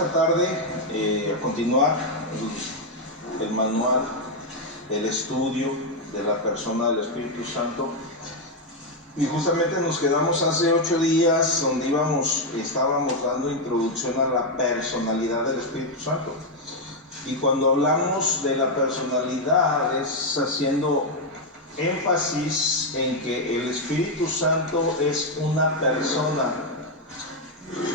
esta tarde a continuar el manual, el estudio de la persona del Espíritu Santo. Y justamente nos quedamos hace 8 días donde estábamos dando introducción a la personalidad del Espíritu Santo. Y cuando hablamos de la personalidad es haciendo énfasis en que el Espíritu Santo es una persona.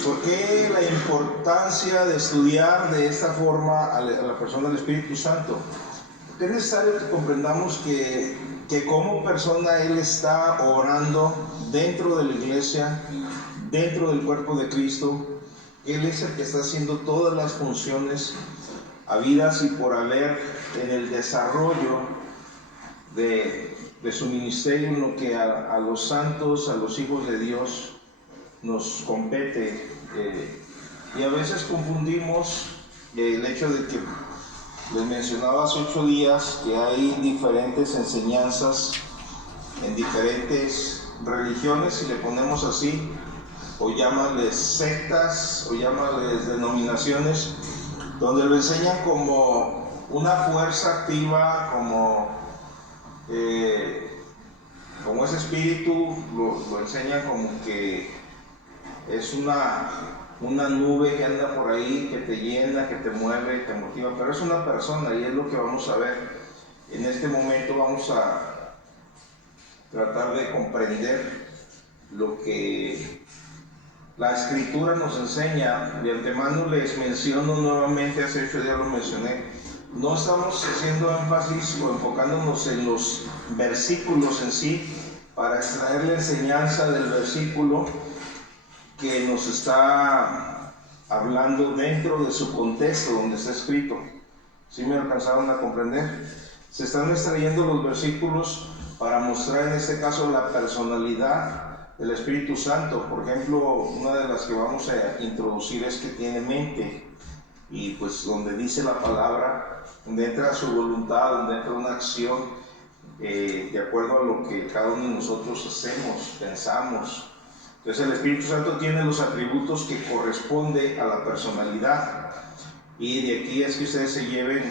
¿Por qué la importancia de estudiar de esta forma a la persona del Espíritu Santo? Porque es necesario que comprendamos que como persona Él está obrando dentro de la iglesia, dentro del cuerpo de Cristo. Él es el que está haciendo todas las funciones habidas y por haber en el desarrollo de su ministerio, en lo que a los santos, a los hijos de Dios nos compete. Y a veces confundimos el hecho de que les mencionaba hace 8 días que hay diferentes enseñanzas en diferentes religiones, si le ponemos así, o llámales sectas, o llámales denominaciones, donde lo enseñan como una fuerza activa, como ese espíritu, lo enseñan como que es una nube que anda por ahí, que te llena, que te mueve, te motiva, pero es una persona y es lo que vamos a ver. En este momento vamos a tratar de comprender lo que la Escritura nos enseña. De antemano les menciono nuevamente, hace 8 días lo mencioné, no estamos haciendo énfasis o enfocándonos en los versículos en sí para extraer la enseñanza del versículo que nos está hablando dentro de su contexto donde está escrito. ¿Sí me alcanzaron a comprender? Se están extrayendo los versículos para mostrar en este caso la personalidad del Espíritu Santo. Por ejemplo, una de las que vamos a introducir es que tiene mente, y pues donde dice la palabra, donde entra su voluntad, donde entra una acción de acuerdo a lo que cada uno de nosotros hacemos, pensamos. Entonces el Espíritu Santo tiene los atributos que corresponde a la personalidad, y de aquí es que ustedes se lleven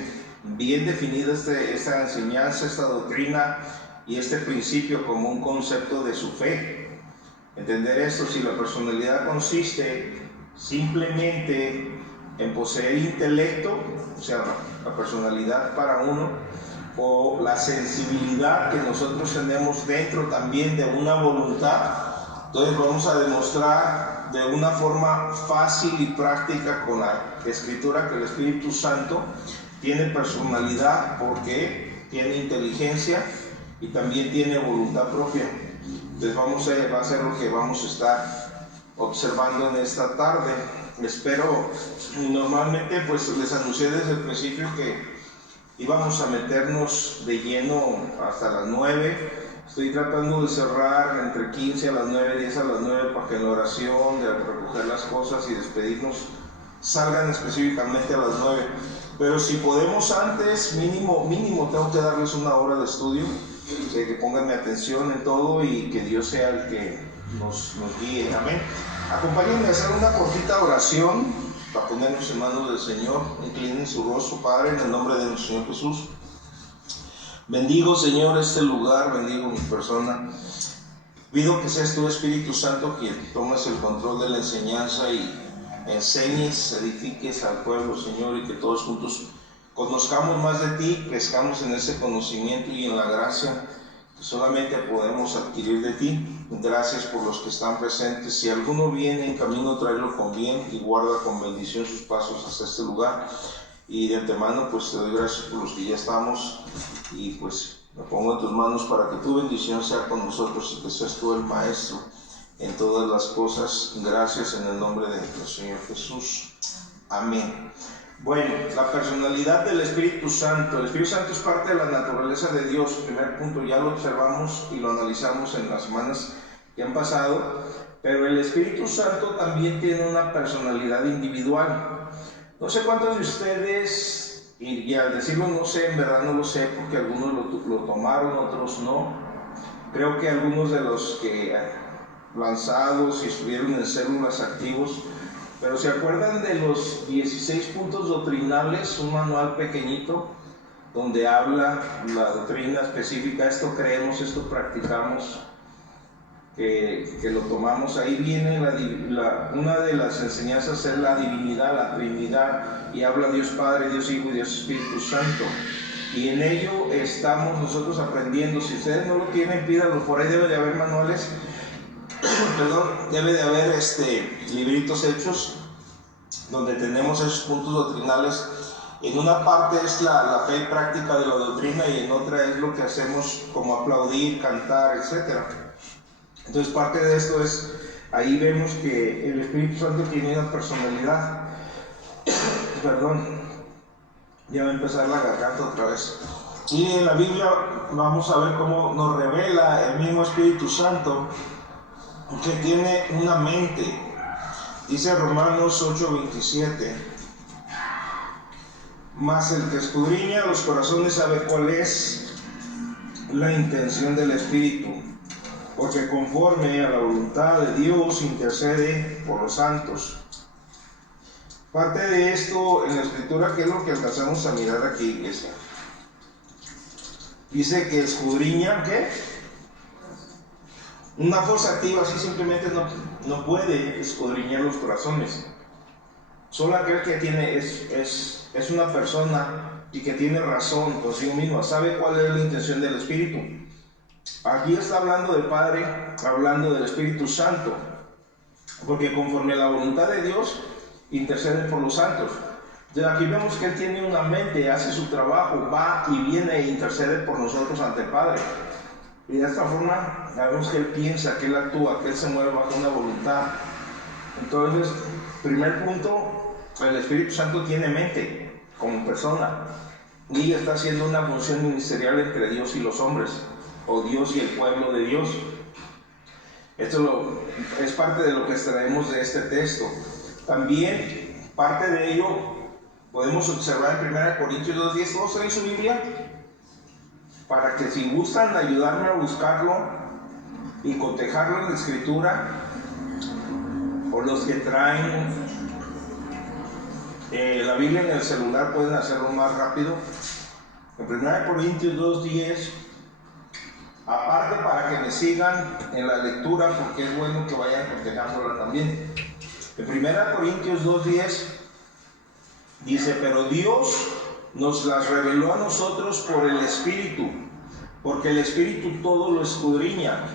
bien definida esta enseñanza, esta doctrina y este principio como un concepto de su fe. Entender esto: si la personalidad consiste simplemente en poseer intelecto, o sea, la personalidad para uno, o la sensibilidad que nosotros tenemos dentro también de una voluntad, entonces vamos a demostrar de una forma fácil y práctica con la Escritura que el Espíritu Santo tiene personalidad, porque tiene inteligencia y también tiene voluntad propia. Entonces va a ser lo que vamos a estar observando en esta tarde. Espero, normalmente pues les anuncié desde el principio que íbamos a meternos de lleno hasta las 9. Estoy tratando de cerrar entre 15 a las 9, 10 a las 9, para que en la oración de recoger las cosas y despedirnos salgan específicamente a las 9. Pero si podemos antes, mínimo tengo que darles 1 hora de estudio, que pongan mi atención en todo y que Dios sea el que nos guíe. Amén. Acompáñenme a hacer una cortita oración para ponernos en manos del Señor. Inclinen su rostro, Padre, en el nombre de nuestro Señor Jesús. Bendigo, Señor, este lugar, bendigo mi persona. Pido que seas tu Espíritu Santo quien tomes el control de la enseñanza y enseñes, edifiques al pueblo, Señor, y que todos juntos conozcamos más de ti, crezcamos en ese conocimiento y en la gracia que solamente podemos adquirir de ti. Gracias por los que están presentes. Si alguno viene en camino, tráelo con bien y guarda con bendición sus pasos hasta este lugar. Y de antemano pues te doy gracias por los que ya estamos, y pues me pongo en tus manos para que tu bendición sea con nosotros y que seas tú el Maestro en todas las cosas. Gracias en el nombre de nuestro Señor Jesús. Amén. Bueno, la personalidad del Espíritu Santo. El Espíritu Santo es parte de la naturaleza de Dios. Primer punto, ya lo observamos y lo analizamos en las semanas que han pasado. Pero el Espíritu Santo también tiene una personalidad individual. No sé cuántos de ustedes, y al decirlo no sé, en verdad no lo sé, porque algunos lo tomaron, otros no. Creo que algunos de los que lanzados y estuvieron en células activos Pero ¿se acuerdan de los 16 puntos doctrinales? Un manual pequeñito donde habla la doctrina específica, esto creemos, esto practicamos, que lo tomamos. Ahí viene una de las enseñanzas es la divinidad, la Trinidad, y habla Dios Padre, Dios Hijo y Dios Espíritu Santo. Y en ello estamos nosotros aprendiendo. Si ustedes no lo tienen, pídanlo, por ahí debe de haber manuales, perdón, debe de haber libritos hechos donde tenemos esos puntos doctrinales. En una parte es la fe práctica de la doctrina y en otra es lo que hacemos como aplaudir, cantar, etc. Entonces parte de esto es, ahí vemos que el Espíritu Santo tiene una personalidad. Perdón, ya va a empezar la garganta otra vez. Y en la Biblia vamos a ver cómo nos revela el mismo Espíritu Santo que tiene una mente. Dice Romanos 8:27, mas el que escudriña los corazones sabe cuál es la intención del Espíritu, porque conforme a la voluntad de Dios intercede por los santos. Parte de esto en la Escritura, que es lo que alcanzamos a mirar aquí, iglesia. Dice que escudriña, ¿qué? Una fuerza activa así simplemente no puede escudriñar los corazones. Solo aquel que tiene es una persona y que tiene razón consigo mismo, sabe cuál es la intención del Espíritu. Aquí está hablando del Padre, hablando del Espíritu Santo, porque conforme a la voluntad de Dios intercede por los santos. Entonces aquí vemos que Él tiene una mente, hace su trabajo, va y viene e intercede por nosotros ante el Padre. Y de esta forma sabemos que Él piensa, que Él actúa, que Él se mueve bajo una voluntad. Entonces, primer punto, el Espíritu Santo tiene mente como persona y está haciendo una función ministerial entre Dios y los hombres, o Dios y el pueblo de Dios. Esto es parte de lo que extraemos de este texto. También parte de ello podemos observar en 1 Corintios 2:10. ¿Todos traen su Biblia? Para que si gustan ayudarme a buscarlo y cotejarlo en la Escritura, o los que traen la Biblia en el celular pueden hacerlo más rápido. En 1 Corintios 2:10, aparte para que me sigan en la lectura, porque es bueno que vayan cotejándola también. En 1 Corintios 2:10 dice, pero Dios nos las reveló a nosotros por el Espíritu, porque el Espíritu todo lo escudriña,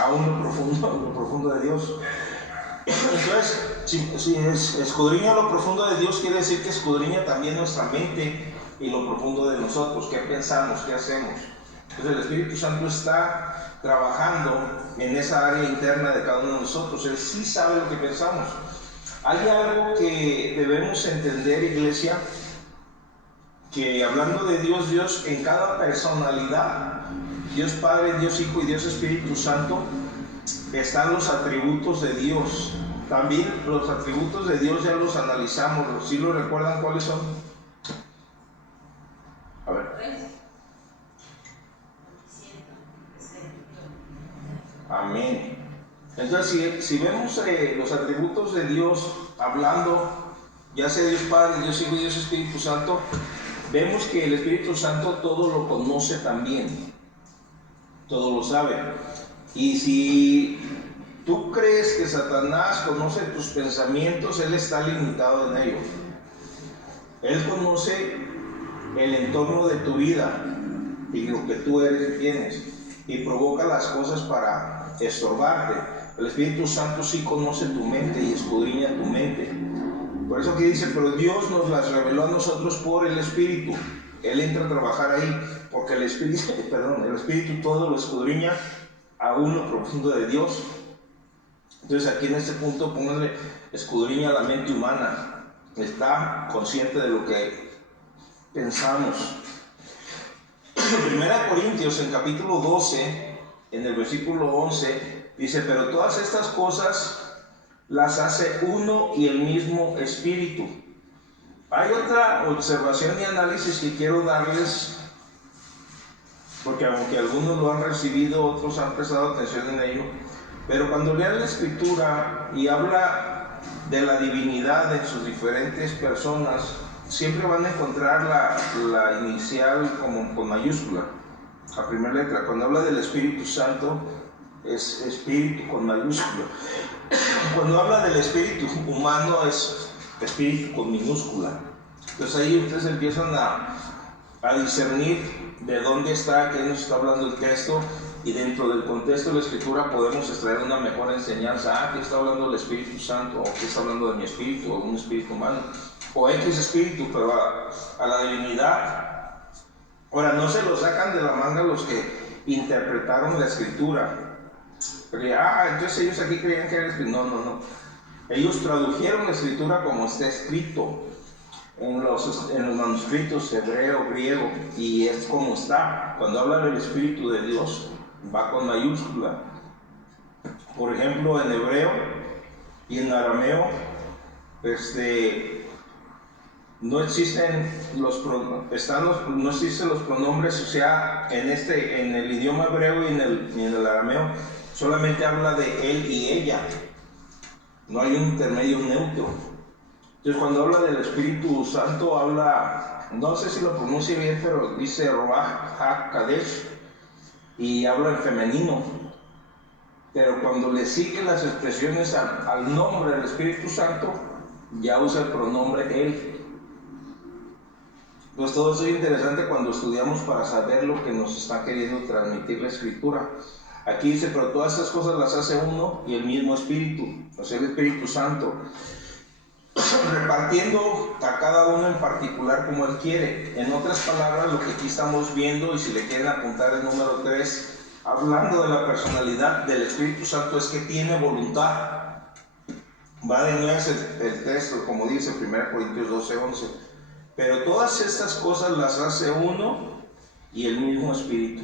aún lo profundo de Dios. Entonces, si escudriña lo profundo de Dios, quiere decir que escudriña también nuestra mente y lo profundo de nosotros, qué pensamos, qué hacemos. Entonces el Espíritu Santo está trabajando en esa área interna de cada uno de nosotros. Él sí sabe lo que pensamos. Hay algo que debemos entender, iglesia, que hablando de Dios, Dios en cada personalidad, Dios Padre, Dios Hijo y Dios Espíritu Santo, están los atributos de Dios. También los atributos de Dios ya los analizamos. ¿Sí lo recuerdan cuáles son? A ver. Amén. Entonces, si vemos los atributos de Dios hablando, ya sea Dios Padre, Dios Hijo y Dios Espíritu Santo, vemos que el Espíritu Santo todo lo conoce también, todo lo sabe. Y si tú crees que Satanás conoce tus pensamientos, él está limitado en ello. Él conoce el entorno de tu vida y lo que tú eres y tienes, y provoca las cosas para estorbarte. El Espíritu Santo sí conoce tu mente y escudriña tu mente. Por eso aquí dice, pero Dios nos las reveló a nosotros por el Espíritu. Él entra a trabajar ahí, porque el Espíritu todo lo escudriña aún lo profundo de Dios. Entonces aquí en este punto pónganle, escudriña la mente humana, está consciente de lo que pensamos. 1 Corintios en capítulo 12, en el versículo 11, dice, pero todas estas cosas las hace uno y el mismo Espíritu. Hay otra observación y análisis que quiero darles, porque aunque algunos lo han recibido, otros han prestado atención en ello, pero cuando lean la Escritura y habla de la divinidad en sus diferentes personas, siempre van a encontrar la inicial como con mayúscula, la primera letra. Cuando habla del Espíritu Santo, es Espíritu con mayúscula. Cuando habla del Espíritu humano, es Espíritu con minúscula. Entonces ahí ustedes empiezan a discernir de dónde está, qué nos está hablando el texto, y dentro del contexto de la Escritura podemos extraer una mejor enseñanza. ¿Qué está hablando el Espíritu Santo? ¿O qué está hablando de mi espíritu? ¿O un espíritu humano? O X espíritu, pero a la divinidad. Ahora, no se lo sacan de la manga los que interpretaron la Escritura. Pero entonces ellos aquí creían que era espíritu. No. Ellos tradujeron la Escritura como está escrito en los manuscritos hebreo, griego, y es como está. Cuando habla del Espíritu de Dios, va con mayúscula. Por ejemplo, en hebreo y en arameo, no existen los pronombres, o sea, en el idioma hebreo y en el arameo, solamente habla de él y ella. No hay un intermedio neutro. Entonces, cuando habla del Espíritu Santo, habla, no sé si lo pronuncie bien, pero dice Ruach HaKadosh, y habla en femenino. Pero cuando le sigue las expresiones al nombre del Espíritu Santo, ya usa el pronombre él. Entonces, todo eso es interesante cuando estudiamos para saber lo que nos está queriendo transmitir la Escritura. Aquí dice, pero todas estas cosas las hace uno y el mismo Espíritu, o sea, el Espíritu Santo, repartiendo a cada uno en particular como Él quiere. En otras palabras, lo que aquí estamos viendo, y si le quieren apuntar el número 3, hablando de la personalidad del Espíritu Santo, es que tiene voluntad. Va de nuevo el texto, como dice 1 Corintios 12:11. Pero todas estas cosas las hace uno y el mismo Espíritu,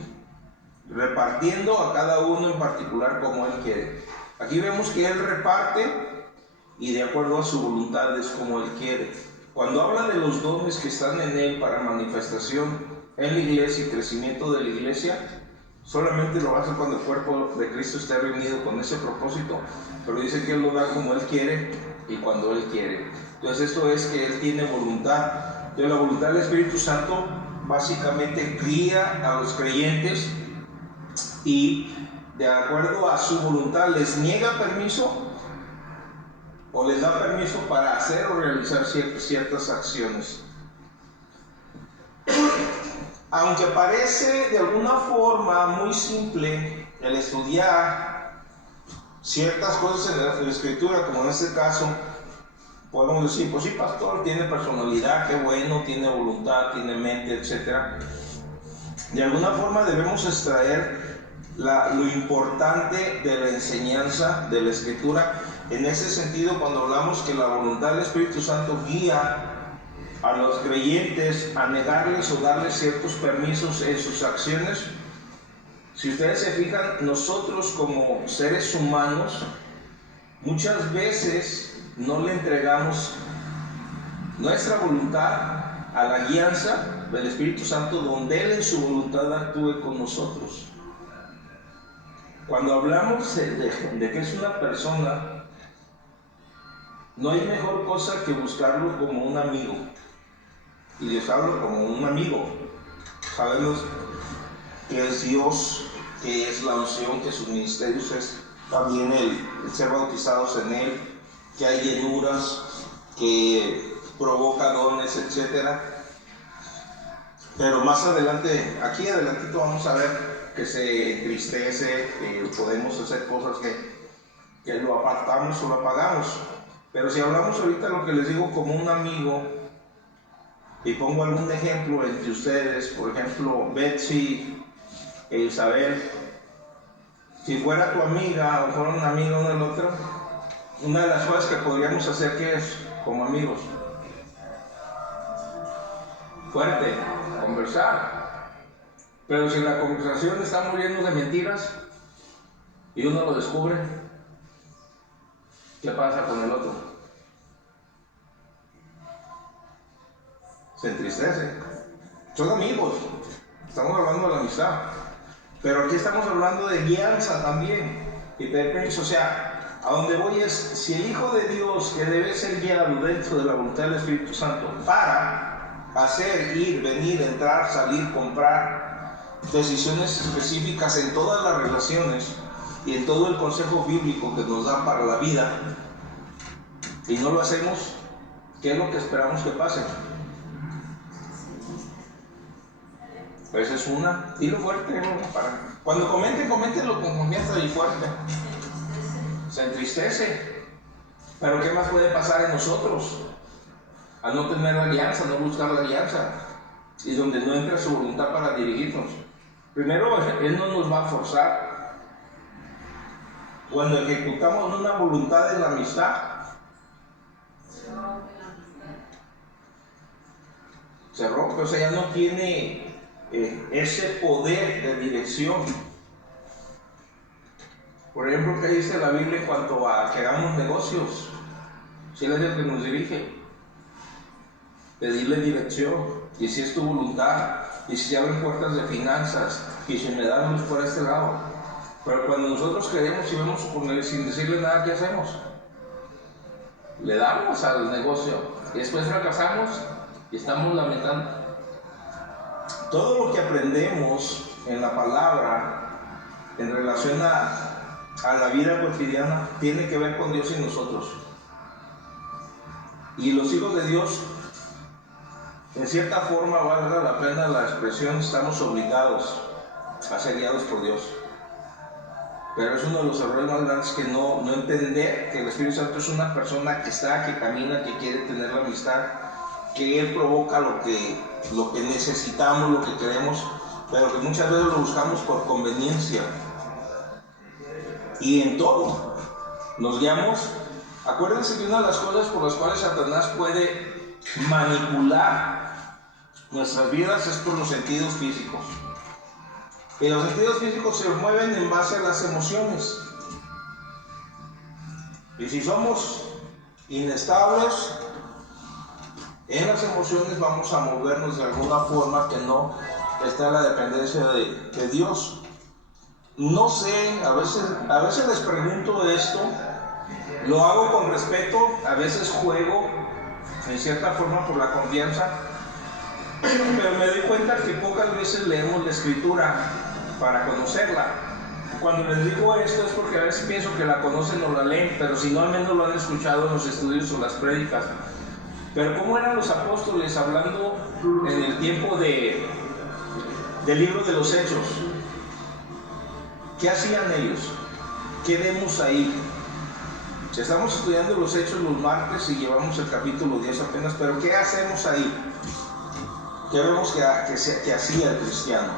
repartiendo a cada uno en particular como Él quiere. Aquí vemos que Él reparte y de acuerdo a su voluntad es como Él quiere. Cuando habla de los dones que están en Él para manifestación en la iglesia y crecimiento de la iglesia, solamente lo hace cuando el cuerpo de Cristo esté reunido con ese propósito, pero dice que Él lo da como Él quiere y cuando Él quiere. Entonces esto es que Él tiene voluntad. Entonces la voluntad del Espíritu Santo básicamente guía a los creyentes y de acuerdo a su voluntad les niega permiso o les da permiso para hacer o realizar ciertas acciones. Aunque parece de alguna forma muy simple el estudiar ciertas cosas en la Escritura, como en este caso, podemos decir, pues sí, pastor, tiene personalidad, qué bueno, tiene voluntad, tiene mente, etc. De alguna forma debemos extraer lo importante de la enseñanza de la Escritura. En ese sentido, cuando hablamos que la voluntad del Espíritu Santo guía a los creyentes a negarles o darles ciertos permisos en sus acciones, si ustedes se fijan, nosotros como seres humanos muchas veces no le entregamos nuestra voluntad a la guianza del Espíritu Santo, donde Él en su voluntad actúe con nosotros. Cuando hablamos de que es una persona, no hay mejor cosa que buscarlo como un amigo. Y les hablo como un amigo. Sabemos que es Dios, que es la unción, que su ministerio es también el ser bautizados en Él, que hay llenuras, que provoca dones, etc. Pero más adelante, aquí adelantito vamos a ver que se entristece, que podemos hacer cosas que lo apartamos o lo apagamos. Pero si hablamos ahorita lo que les digo como un amigo, y pongo algún ejemplo entre ustedes, por ejemplo, Betsy e Isabel, si fuera tu amiga o fuera una amiga uno del otro, una de las cosas que podríamos hacer, ¿qué es? Como amigos, fuerte, conversar. Pero si la conversación está muriendo de mentiras y uno lo descubre, ¿qué pasa con el otro? Se entristece. Son amigos, estamos hablando de la amistad, pero aquí estamos hablando de guianza también y permiso. O sea, A donde voy es, si el Hijo de Dios, que debe ser guiado dentro de la voluntad del Espíritu Santo, para hacer, ir, venir, entrar, salir, comprar, decisiones específicas en todas las relaciones y en todo el consejo bíblico que nos da para la vida, y no lo hacemos, ¿qué es lo que esperamos que pase? Pues es una, dilo fuerte, ¿no? Cuando coméntenlo con confianza y fuerte. Se entristece. Pero ¿qué más puede pasar en nosotros? Al no tener la alianza, no buscar la alianza, y donde no entra su voluntad para dirigirnos. Primero, Él no nos va a forzar. Cuando ejecutamos una voluntad en la amistad, se rompe, o sea, ya no tiene ese poder de dirección. Por ejemplo, ¿qué dice la Biblia en cuanto a que hagamos negocios? Si Él es el que nos dirige, pedirle dirección, y si es tu voluntad, y si se abren puertas de finanzas, y si me dan luz por este lado. Pero cuando nosotros queremos y vemos con Él sin decirle nada, ¿qué hacemos? Le damos al negocio, y después fracasamos y estamos lamentando. Todo lo que aprendemos en la palabra en relación a la vida cotidiana tiene que ver con Dios y nosotros. Y los hijos de Dios, en cierta forma, valga la pena la expresión, estamos obligados a ser guiados por Dios. Pero es uno de los errores más grandes que no entender que el Espíritu Santo es una persona que está, que camina, que quiere tener la amistad, que Él provoca lo que necesitamos, lo que queremos, pero que muchas veces lo buscamos por conveniencia. Y en todo nos guiamos. Acuérdense que una de las cosas por las cuales Satanás puede manipular nuestras vidas es por los sentidos físicos. Y los sentidos físicos se mueven en base a las emociones. Y si somos inestables en las emociones, vamos a movernos de alguna forma que no está en la dependencia de Dios. No sé, a veces les pregunto esto, lo hago con respeto, a veces juego en cierta forma por la confianza, pero me doy cuenta que pocas veces leemos la Escritura para conocerla. Cuando les digo esto es porque a veces pienso que la conocen o la leen, pero si no, al menos lo han escuchado en los estudios o las prédicas. Pero ¿cómo eran los apóstoles hablando en el tiempo del libro de los Hechos? ¿Qué hacían ellos? ¿Qué vemos ahí? Estamos estudiando los Hechos los martes y llevamos el capítulo 10 apenas, pero ¿qué hacemos ahí? ¿Qué vemos que hacía el cristiano?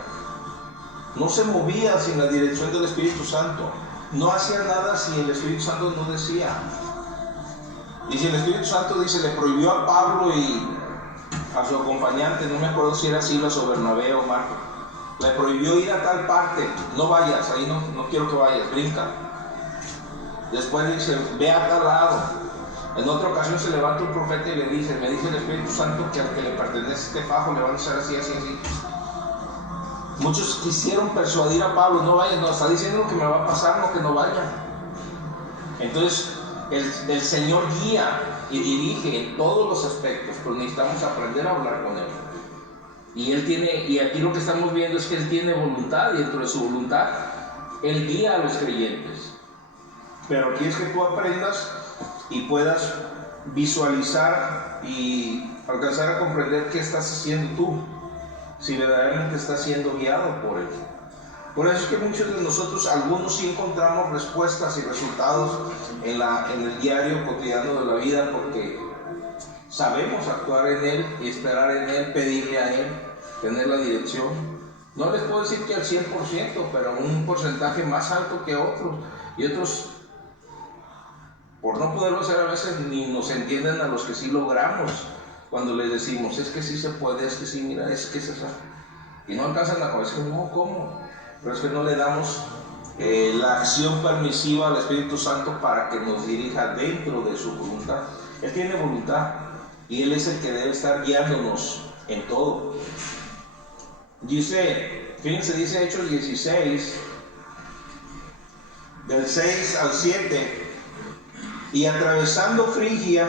No se movía sin la dirección del Espíritu Santo. No hacía nada si el Espíritu Santo no decía. Y si el Espíritu Santo dice, le prohibió a Pablo y a su acompañante, no me acuerdo si era Silas o Bernabé o Marco, le prohibió ir a tal parte, no vayas, ahí no quiero que vayas, brinca. Después dice, ve a tal lado. En otra ocasión se levanta un profeta y le dice, me dice el Espíritu Santo que al que le pertenece este fajo le van a hacer así, así, así. Muchos quisieron persuadir a Pablo, no vayas, no, está diciendo lo que me va a pasar, no que no vaya. Entonces, el Señor guía y dirige en todos los aspectos, pero necesitamos aprender a hablar con Él. Y aquí lo que estamos viendo es que Él tiene voluntad, y dentro de su voluntad, Él guía a los creyentes. Pero quieres que tú aprendas y puedas visualizar y alcanzar a comprender qué estás haciendo tú, si verdaderamente estás siendo guiado por Él. Por eso es que muchos de nosotros, algunos sí encontramos respuestas y resultados en el diario cotidiano de la vida, porque sabemos actuar en Él y esperar en Él, pedirle a Él, tener la dirección. No les puedo decir que al 100%, pero un porcentaje más alto que otros. Y otros, por no poderlo hacer a veces, ni nos entienden a los que sí logramos. Cuando les decimos, es que sí se puede, es que sí, mira, es que es eso. Y no alcanzan a decir, no, ¿cómo? Pero es que no le damos la acción permisiva al Espíritu Santo para que nos dirija dentro de su voluntad. Él tiene voluntad y Él es el que debe estar guiándonos en todo. Dice Hechos 16, del 6 al 7, Y atravesando Frigia,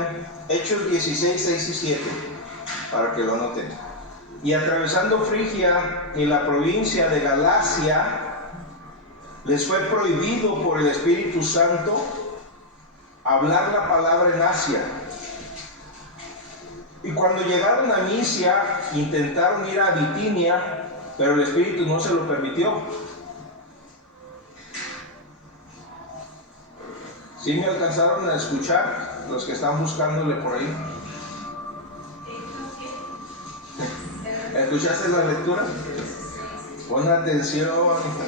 Hechos 16, 6 y 7, para que lo anoten. Y atravesando Frigia y la provincia de Galacia, les fue prohibido por el Espíritu Santo hablar la palabra en Asia. Y cuando llegaron a Misia, intentaron ir a Bitinia, pero el Espíritu no se lo permitió. ¿Sí me alcanzaron a escuchar los que están buscándole por ahí? ¿Escuchaste la lectura? Pon atención.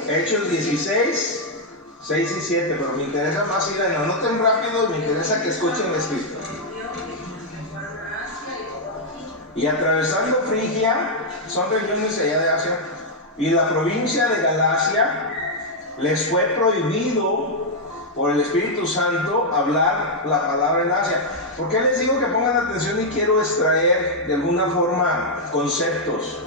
Hechos 16, 6 y 7, pero me interesa más ir a... Anoten rápido, me interesa que escuchen la escritura. Y atravesando Frigia, son regiones allá de Asia, y la provincia de Galacia, les fue prohibido por el Espíritu Santo hablar la palabra en Asia. ¿Por qué les digo que pongan atención y quiero extraer de alguna forma conceptos?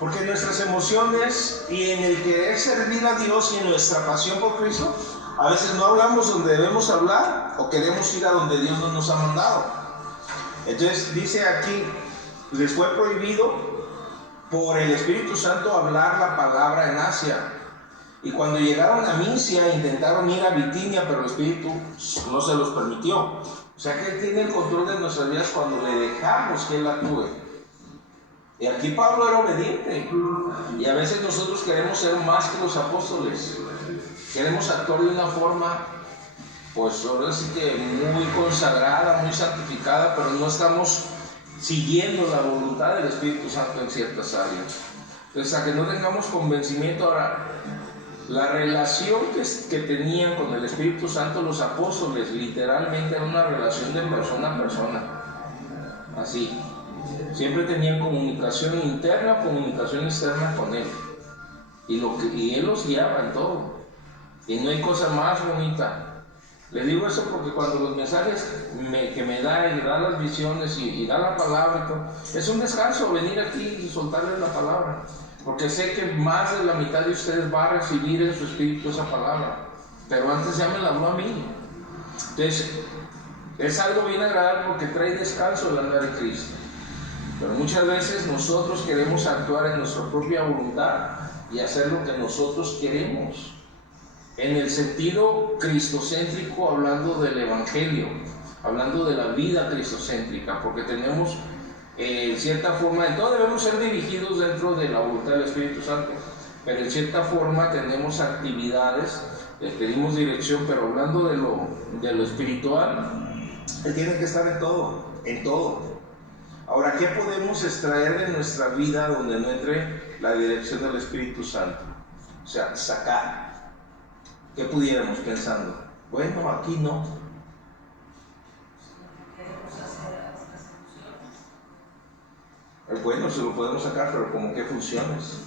Porque nuestras emociones y en el querer servir a Dios y en nuestra pasión por Cristo, a veces no hablamos donde debemos hablar o queremos ir a donde Dios no nos ha mandado. Entonces dice aquí, les fue prohibido por el Espíritu Santo hablar la palabra en Asia. Y cuando llegaron a Misia, intentaron ir a Bitinia, pero el Espíritu no se los permitió. O sea que Él tiene el control de nuestras vidas cuando le dejamos que Él actúe. Y aquí Pablo era obediente. Y a veces nosotros queremos ser más que los apóstoles. Queremos actuar de una forma, pues ahora sí que muy consagrada, muy santificada, pero no estamos siguiendo la voluntad del Espíritu Santo en ciertas áreas. Entonces, a que no tengamos convencimiento. Ahora, la relación que tenían con el Espíritu Santo los apóstoles literalmente era una relación de persona a persona, así. Siempre tenían comunicación interna, comunicación externa con Él, y Él los guiaba en todo. Y no hay cosa más bonita. Les digo eso porque cuando los mensajes que me da, y da las visiones y da la palabra y todo, es un descanso venir aquí y soltarles la palabra. Porque sé que más de la mitad de ustedes va a recibir en su espíritu esa palabra. Pero antes ya me la habló a mí. Entonces, es algo bien agradable porque trae descanso el andar en Cristo. Pero muchas veces nosotros queremos actuar en nuestra propia voluntad y hacer lo que nosotros queremos. En el sentido cristocéntrico, hablando del Evangelio, hablando de la vida cristocéntrica, porque tenemos... en cierta forma, entonces debemos ser dirigidos dentro de la voluntad del Espíritu Santo, pero en cierta forma tenemos actividades, les pedimos dirección, pero hablando de lo espiritual, Él tiene que estar en todo, en todo. Ahora, ¿qué podemos extraer de nuestra vida donde no entre la dirección del Espíritu Santo? O sea, sacar. ¿Qué pudiéramos pensando? Bueno, aquí no. Bueno, se lo podemos sacar, pero ¿cómo qué funciones?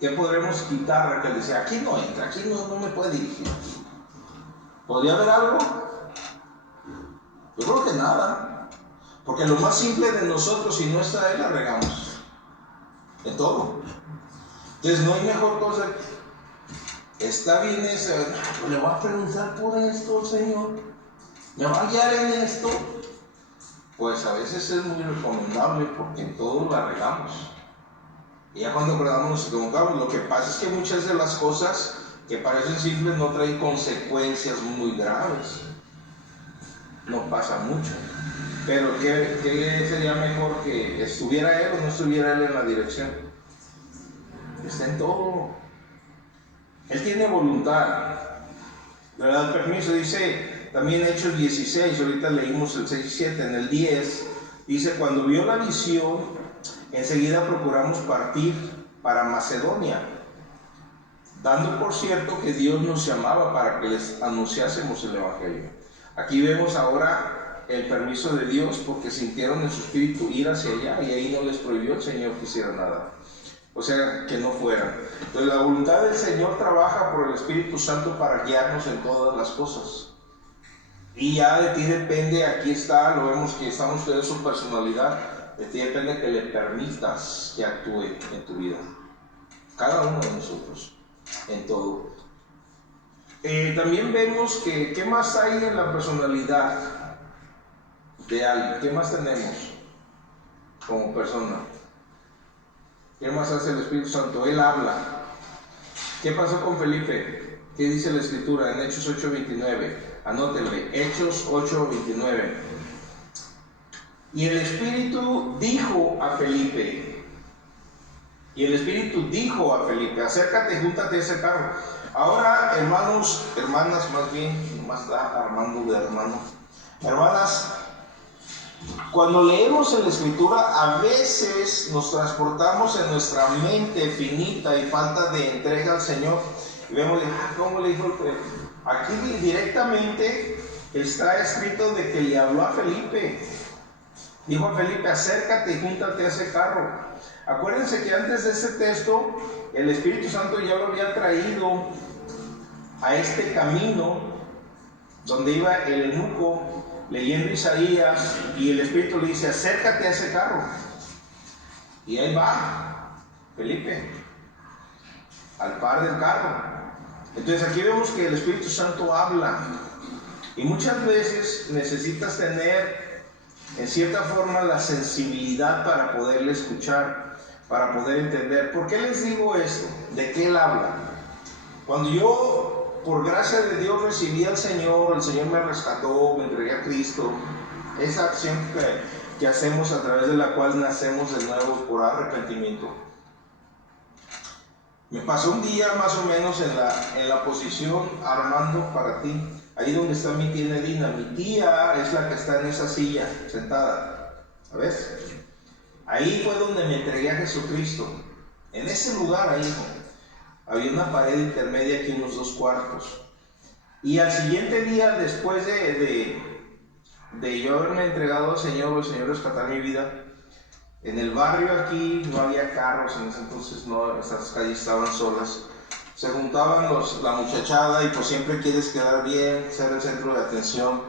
¿Qué podremos quitar? Raquel dice, aquí no entra, aquí no me puede dirigir. ¿Podría haber algo? Yo creo que nada. Porque lo más simple de nosotros, si no está Él, la regamos. En todo. Entonces no hay mejor cosa. Está bien ese, le voy a preguntar por esto, Señor. ¿Me va a guiar en esto? Pues a veces es muy recomendable porque en todo la regamos. Y ya cuando acordamos nos equivocamos. Lo que pasa es que muchas de las cosas que parecen simples no traen consecuencias muy graves. No pasa mucho. Pero ¿qué sería mejor? ¿Que estuviera Él o no estuviera Él en la dirección? Está en todo. Él tiene voluntad. Le da el permiso, dice... También Hechos 16, ahorita leímos el 6 y 7, en el 10, dice, cuando vio la visión, enseguida procuramos partir para Macedonia, dando por cierto que Dios nos llamaba para que les anunciásemos el Evangelio. Aquí vemos ahora el permiso de Dios porque sintieron en su espíritu ir hacia allá y ahí no les prohibió el Señor que hiciera nada. O sea, que no fueran. Entonces la voluntad del Señor trabaja por el Espíritu Santo para guiarnos en todas las cosas. Y ya de ti depende, aquí está, lo vemos que está ustedes su personalidad, de ti depende que le permitas que actúe en tu vida. Cada uno de nosotros, en todo. También vemos que qué más hay en la personalidad de alguien, qué más tenemos como persona, qué más hace el Espíritu Santo. Él habla. ¿Qué pasó con Felipe? ¿Qué dice la Escritura en Hechos 8:29? Anótenle, Hechos 8:29. Y el Espíritu dijo a Felipe, acércate, júntate a ese carro. Ahora, hermanos, hermanas, más bien, más está armando de hermano. Hermanas, cuando leemos en la Escritura, a veces nos transportamos en nuestra mente finita y falta de entrega al Señor. Y vemos, ¿cómo le dijo? Aquí directamente está escrito de que le habló a Felipe. Dijo a Felipe, acércate y júntate a ese carro. Acuérdense que antes de ese texto, el Espíritu Santo ya lo había traído a este camino donde iba el eunuco leyendo Isaías, y el Espíritu le dice, acércate a ese carro. Y ahí va Felipe, al par del carro. Entonces aquí vemos que el Espíritu Santo habla, y muchas veces necesitas tener en cierta forma la sensibilidad para poderle escuchar, para poder entender. ¿Por qué les digo esto? ¿De qué Él habla? Cuando yo, por gracia de Dios, recibí al Señor, el Señor me rescató, me entregué a Cristo, esa acción que hacemos a través de la cual nacemos de nuevo por arrepentimiento. Me pasó un día más o menos en la posición, Armando, para ti, ahí donde está mi tía Nedina. Mi tía es la que está en esa silla, sentada, ¿sabes? Ahí fue donde me entregué a Jesucristo. En ese lugar ahí había una pared intermedia aquí, unos 2 cuartos. Y al siguiente día, después de yo haberme entregado al Señor, el Señor rescatar mi vida, en el barrio aquí no había carros, en ese entonces no, estas calles estaban solas. Se juntaban la muchachada y pues siempre quieres quedar bien, ser el centro de atención.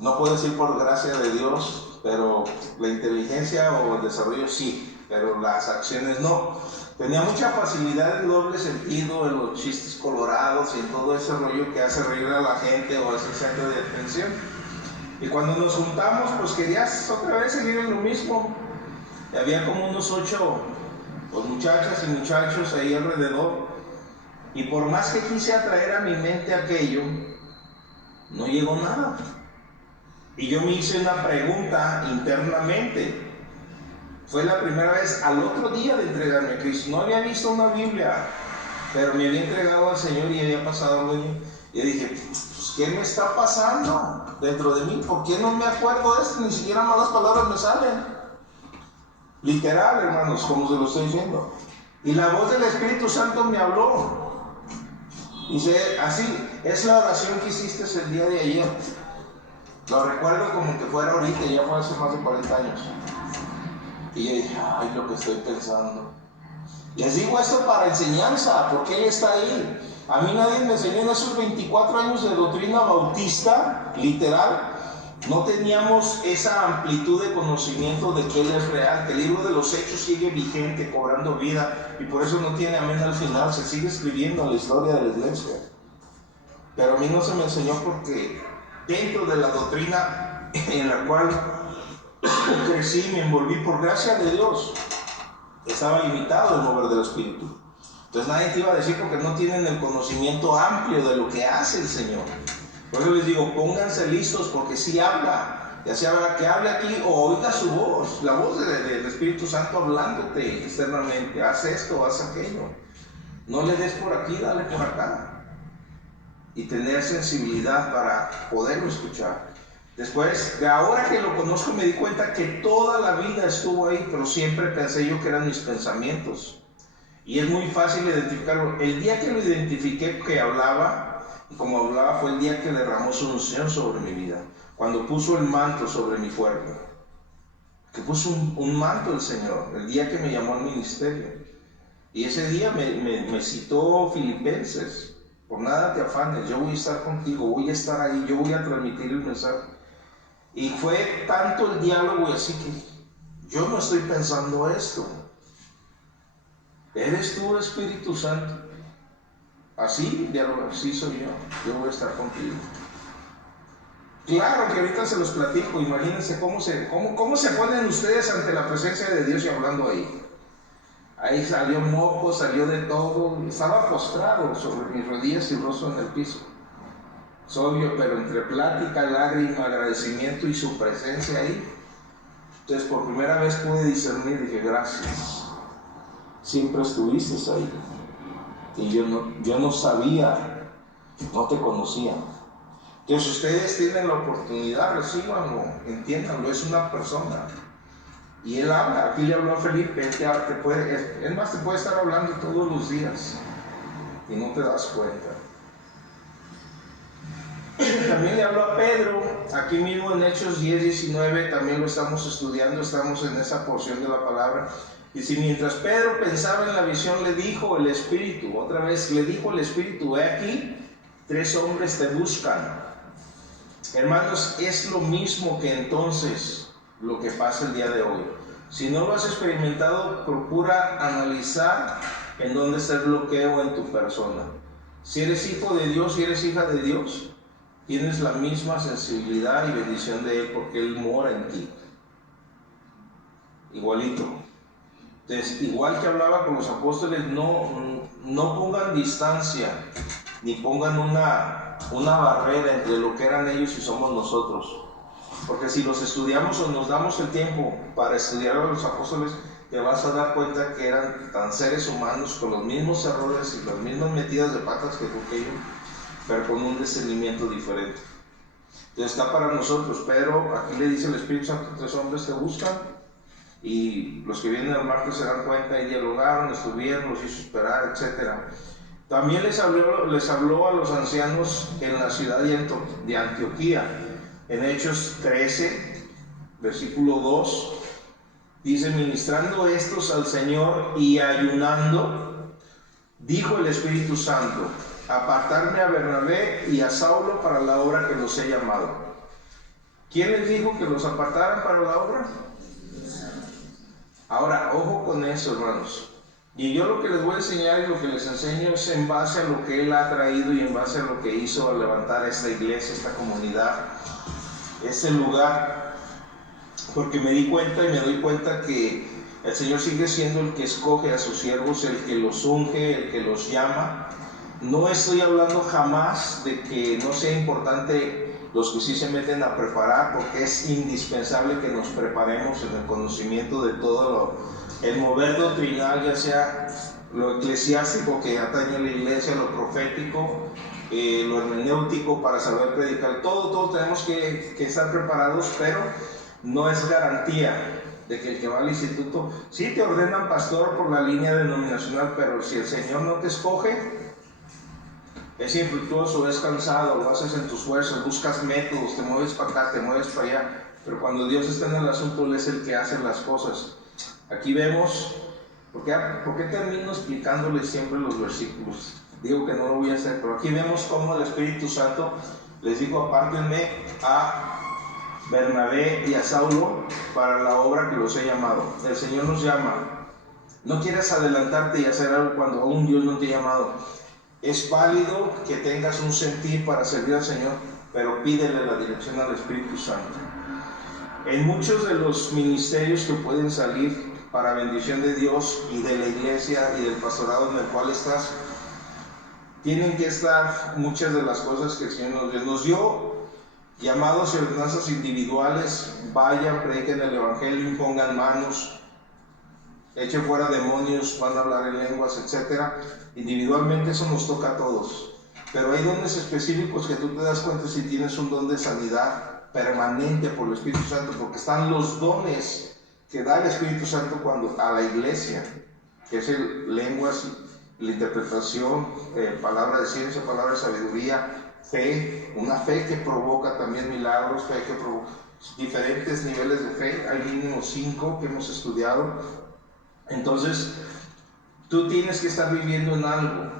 No puedes ir por gracia de Dios, pero la inteligencia o el desarrollo sí, pero las acciones no. Tenía mucha facilidad en doble sentido, en los chistes colorados y en todo ese rollo que hace reír a la gente o es el centro de atención. Y cuando nos juntamos, pues querías otra vez seguir en lo mismo. Y había como unos 8 pues, muchachas y muchachos ahí alrededor. Y por más que quise atraer a mi mente aquello, no llegó nada. Y yo me hice una pregunta internamente. Fue la primera vez al otro día de entregarme a Cristo. No había visto una Biblia, pero me había entregado al Señor y había pasado algo. Y dije, pues, ¿qué me está pasando dentro de mí? ¿Por qué no me acuerdo de esto? Ni siquiera malas palabras me salen. Literal, hermanos, como se lo estoy diciendo. Y la voz del Espíritu Santo me habló. Dice, así, es la oración que hiciste el día de ayer. Lo recuerdo como que fuera ahorita, ya fue hace más de 40 años. Y yo dije, ay, lo que estoy pensando. Les digo esto para enseñanza, porque Él está ahí. A mí nadie me enseñó en esos 24 años de doctrina bautista, literal. No teníamos esa amplitud de conocimiento de que Él es real, que el libro de los Hechos sigue vigente, cobrando vida, y por eso no tiene amén al final, se sigue escribiendo la historia de la iglesia. Pero a mí no se me enseñó porque dentro de la doctrina en la cual crecí, me envolví por gracia de Dios, estaba limitado el mover del Espíritu. Entonces nadie te iba a decir porque no tienen el conocimiento amplio de lo que hace el Señor. Por eso les digo, pónganse listos porque si habla, ya sea que hable aquí o oiga su voz, la voz del Espíritu Santo hablándote externamente, haz esto, haz aquello. No le des por aquí, dale por acá. Y tener sensibilidad para poderlo escuchar. Después, de ahora que lo conozco, me di cuenta que toda la vida estuvo ahí, pero siempre pensé yo que eran mis pensamientos. Y es muy fácil identificarlo. El día que lo identifiqué que hablaba, y como hablaba, fue el día que derramó su unción sobre mi vida. Cuando puso el manto sobre mi cuerpo. Que puso un manto el Señor, el día que me llamó al ministerio. Y ese día me citó Filipenses. Por nada te afanes, yo voy a estar contigo, voy a estar ahí, yo voy a transmitir el mensaje. Y fue tanto el diálogo y así que yo no estoy pensando esto. ¿Eres tú, Espíritu Santo? así soy yo voy a estar contigo. Claro que ahorita se los platico, imagínense cómo se ponen ustedes ante la presencia de Dios y hablando ahí. Ahí salió moco, salió de todo, estaba postrado sobre mis rodillas y rostro en el piso. Es obvio, pero entre plática, lágrima, agradecimiento y su presencia ahí. Entonces por primera vez pude discernir, dije, gracias. Siempre estuviste ahí. Y yo no sabía, no te conocía. Entonces ustedes tienen la oportunidad, recíbanlo, entiéndanlo, es una persona. Y él habla, aquí le habló a Felipe, es más, te puede estar hablando todos los días y no te das cuenta. También le habló a Pedro, aquí mismo en Hechos 10:19, también lo estamos estudiando, estamos en esa porción de la palabra. Y si mientras Pedro pensaba en la visión, le dijo el Espíritu, otra vez le dijo el Espíritu, he aquí, 3 hombres te buscan. Hermanos, es lo mismo que entonces lo que pasa el día de hoy. Si no lo has experimentado, procura analizar en dónde está el bloqueo en tu persona. Si eres hijo de Dios, si eres hija de Dios, tienes la misma sensibilidad y bendición de Él porque Él mora en ti. Igualito. Entonces, igual que hablaba con los apóstoles, no pongan distancia, ni pongan una barrera entre lo que eran ellos y somos nosotros. Porque si los estudiamos o nos damos el tiempo para estudiar a los apóstoles, te vas a dar cuenta que eran tan seres humanos con los mismos errores y las mismas metidas de patas que ellos, pero con un discernimiento diferente. Entonces está para nosotros, pero aquí le dice el Espíritu Santo, 3 hombres te buscan, y los que vienen al martes se dan cuenta y dialogaron, estuvieron, los hizo esperar, etc. También les habló a los ancianos en la ciudad de Antioquía. En Hechos 13, versículo 2, dice, ministrando estos al Señor y ayunando, dijo el Espíritu Santo, apartarme a Bernabé y a Saulo para la obra que los he llamado. ¿Quién les dijo que los apartaran para la obra? Ahora, ojo con eso, hermanos. Y yo lo que les voy a enseñar y lo que les enseño es en base a lo que Él ha traído y en base a lo que hizo al levantar esta iglesia, esta comunidad, este lugar. Porque me di cuenta y me doy cuenta que el Señor sigue siendo el que escoge a sus siervos, el que los unge, el que los llama. No estoy hablando jamás de que no sea importante los que sí se meten a preparar, porque es indispensable que nos preparemos en el conocimiento de todo el mover doctrinal, ya sea lo eclesiástico que atañe a la iglesia, lo profético, lo hermenéutico para saber predicar. Todos tenemos que estar preparados, pero no es garantía de que el que va al instituto, sí te ordenan pastor por la línea denominacional, pero si el Señor no te escoge, es infructuoso, es cansado, lo haces en tus fuerzas, buscas métodos, te mueves para acá, te mueves para allá, pero cuando Dios está en el asunto, Él es el que hace las cosas. Aquí vemos, ¿por qué termino explicándoles siempre los versículos? Digo que no lo voy a hacer, pero aquí vemos cómo el Espíritu Santo les dijo, apártenme a Bernabé y a Saulo para la obra que los he llamado. El Señor nos llama. No quieras adelantarte y hacer algo cuando aún Dios no te ha llamado. Es válido que tengas un sentir para servir al Señor, pero pídele la dirección al Espíritu Santo. En muchos de los ministerios que pueden salir para bendición de Dios y de la iglesia y del pastorado en el cual estás, tienen que estar muchas de las cosas que el Señor nos dio, llamados y ordenanzas individuales, vayan, prediquen el Evangelio, impongan manos, echen fuera demonios, van a hablar en lenguas, etc. Individualmente eso nos toca a todos, pero hay dones específicos que tú te das cuenta si tienes un don de sanidad permanente por el Espíritu Santo, porque están los dones que da el Espíritu Santo cuando a la iglesia, que es lenguas, la interpretación, palabra de ciencia, palabra de sabiduría, fe, una fe que provoca también milagros, fe que provoca diferentes niveles de fe, hay mínimo 5 que hemos estudiado. Entonces, tú tienes que estar viviendo en algo.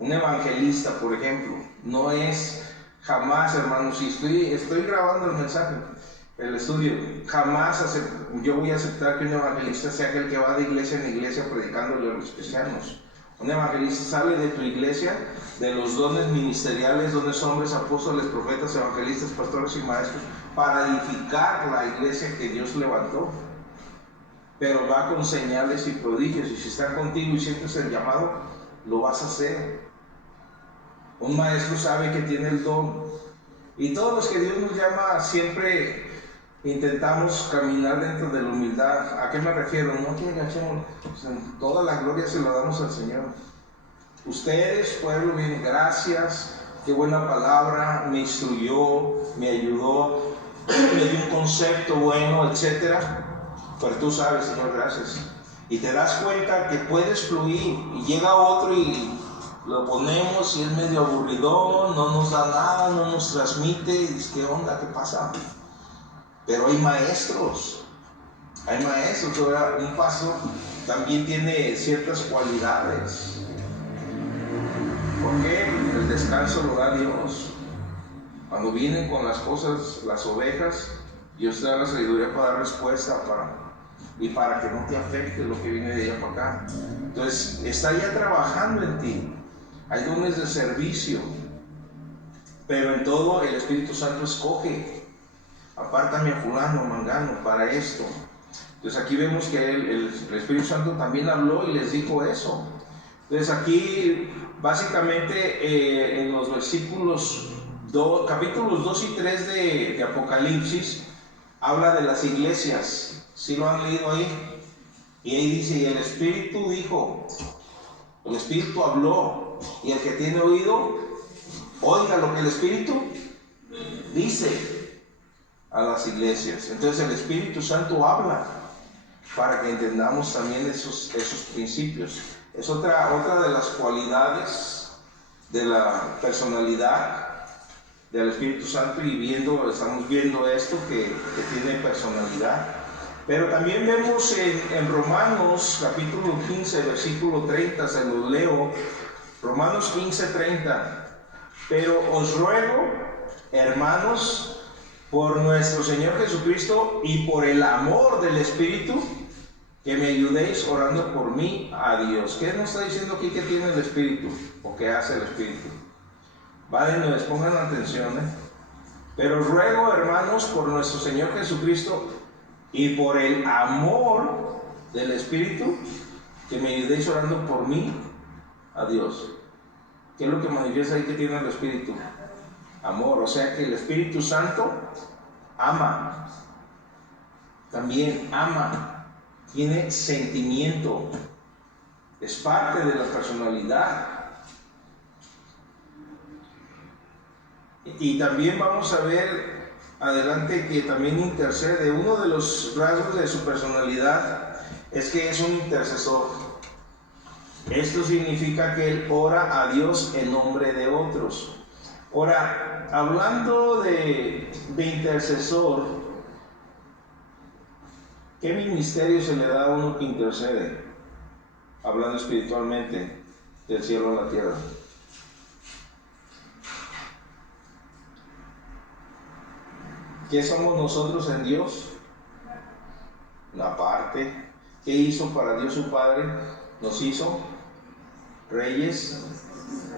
Un evangelista, por ejemplo, no es jamás, hermanos, si estoy grabando el mensaje, el estudio, jamás yo voy a aceptar que un evangelista sea aquel que va de iglesia en iglesia predicándole a los cristianos. Un evangelista sale de tu iglesia, de los dones ministeriales, dones hombres, apóstoles, profetas, evangelistas, pastores y maestros, para edificar la iglesia que Dios levantó. Pero va con señales y prodigios, y si está contigo y sientes el llamado, lo vas a hacer. Un maestro sabe que tiene el don, y todos los que Dios nos llama siempre intentamos caminar dentro de la humildad. ¿A qué me refiero? No que agachemos, toda la gloria se la damos al Señor. Ustedes, pueblo, bien, gracias, qué buena palabra, me instruyó, me ayudó, me dio un concepto bueno, etcétera. Pero tú sabes, Señor, gracias. Y te das cuenta que puedes fluir, y llega otro y lo ponemos y es medio aburridón, no nos da nada, no nos transmite, y dices, ¿qué onda? ¿Qué pasa? Pero hay maestros. Ahora un paso también tiene ciertas cualidades. ¿Por qué? Porque el descanso lo da Dios. Cuando vienen con las cosas, las ovejas, Dios te da la sabiduría para dar respuesta, para que no te afecte lo que viene de allá para acá. Entonces, está ya trabajando en ti. Hay dones de servicio, pero en todo el Espíritu Santo escoge. Apártame a fulano, mangano, para esto. Entonces aquí vemos que el Espíritu Santo también habló y les dijo eso. Entonces aquí, básicamente, en los capítulos 2 y 3 de Apocalipsis, habla de las iglesias. ¿Sí lo han leído ahí? Y ahí dice, y el Espíritu dijo, el Espíritu habló, y el que tiene oído, oiga lo que el Espíritu dice a las iglesias. Entonces el Espíritu Santo habla para que entendamos también esos principios. Es otra de las cualidades de la personalidad del Espíritu Santo, y estamos viendo esto que tiene personalidad. Pero también vemos en Romanos capítulo 15, versículo 30, se los leo, Romanos 15, 30. Pero os ruego, hermanos, por nuestro Señor Jesucristo y por el amor del Espíritu, que me ayudéis orando por mí a Dios. ¿Qué nos está diciendo aquí que tiene el Espíritu? ¿O qué hace el Espíritu? Vale, no les pongan atención, Pero os ruego, hermanos, por nuestro Señor Jesucristo y por el amor del Espíritu, que me ayudéis orando por mí a Dios. ¿Qué es lo que manifiesta ahí que tiene el Espíritu? Amor. O sea que el Espíritu Santo ama. También ama. Tiene sentimiento. Es parte de la personalidad. Y también vamos a ver adelante que también intercede. Uno de los rasgos de su personalidad es que es un intercesor. Esto significa que él ora a Dios en nombre de otros. Ahora, hablando de intercesor, ¿qué ministerio se le da a uno que intercede? Hablando espiritualmente, del cielo a la tierra. ¿Qué somos nosotros en Dios? Una parte. ¿Qué hizo para Dios su Padre? Nos hizo reyes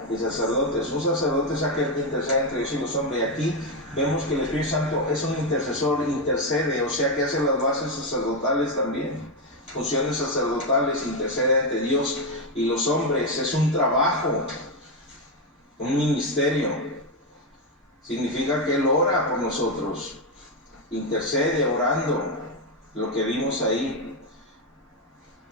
y sacerdotes. Un sacerdote es aquel que intercede entre Dios y los hombres. Y aquí vemos que el Espíritu Santo es un intercesor, intercede, o sea que hace las bases sacerdotales también. Funciones sacerdotales, intercede entre Dios y los hombres. Es un trabajo, un ministerio. Significa que Él ora por nosotros. Intercede orando, lo que vimos ahí.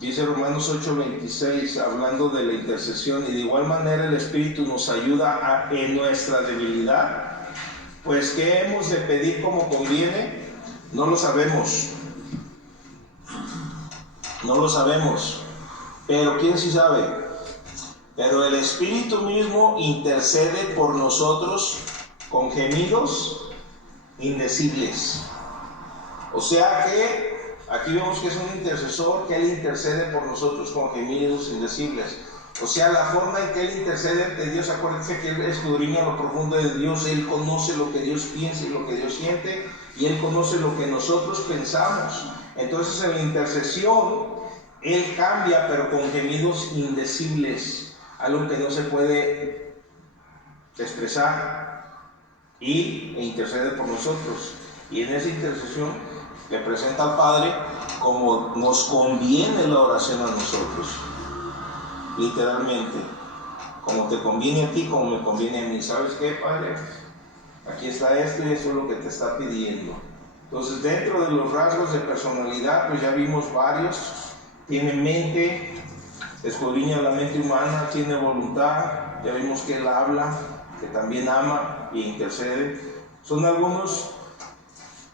Dice Romanos 8:26, hablando de la intercesión, y de igual manera el Espíritu nos ayuda en nuestra debilidad, pues ¿qué hemos de pedir como conviene? No lo sabemos. No lo sabemos. Pero ¿quién sí sabe? Pero el Espíritu mismo intercede por nosotros con gemidos indecibles. O sea que aquí vemos que es un intercesor, que Él intercede por nosotros con gemidos indecibles. O sea, la forma en que Él intercede ante Dios, acuérdense que Él escudriña lo profundo de Dios, Él conoce lo que Dios piensa y lo que Dios siente, y Él conoce lo que nosotros pensamos. Entonces en la intercesión, Él cambia, pero con gemidos indecibles, algo que no se puede expresar, e intercede por nosotros. Y en esa intercesión le presenta al Padre como nos conviene la oración a nosotros, literalmente, como te conviene a ti, como me conviene a mí. ¿Sabes qué, Padre? Aquí está esto y eso es lo que te está pidiendo. Entonces, dentro de los rasgos de personalidad, pues ya vimos varios. Tiene mente, escudriña la mente humana, tiene voluntad, ya vimos que Él habla, que también ama e intercede. Son algunos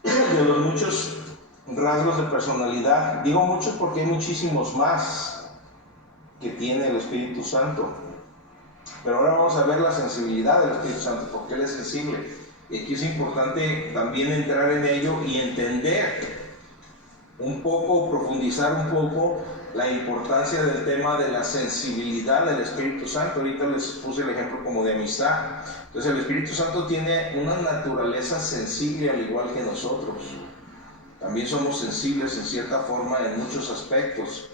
de los muchos rasgos de personalidad. Digo muchos porque hay muchísimos más que tiene el Espíritu Santo. Pero ahora vamos a ver la sensibilidad del Espíritu Santo, porque Él es sensible. Y aquí es importante también entrar en ello y entender un poco, profundizar un poco la importancia del tema de la sensibilidad del Espíritu Santo. Ahorita les puse el ejemplo como de amistad. Entonces el Espíritu Santo tiene una naturaleza sensible al igual que nosotros. También somos sensibles en cierta forma en muchos aspectos.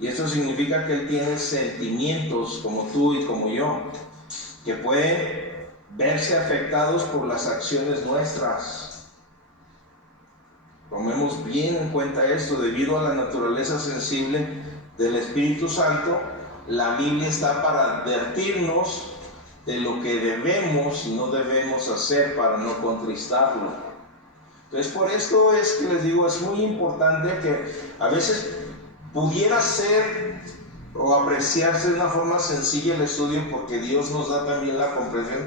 Y esto significa que Él tiene sentimientos como tú y como yo, que pueden verse afectados por las acciones nuestras. Tomemos bien en cuenta esto. Debido a la naturaleza sensible del Espíritu Santo, la Biblia está para advertirnos de lo que debemos y no debemos hacer para no contristarlo. Entonces, por esto es que les digo, es muy importante que a veces pudiera ser o apreciarse de una forma sencilla el estudio, porque Dios nos da también la comprensión,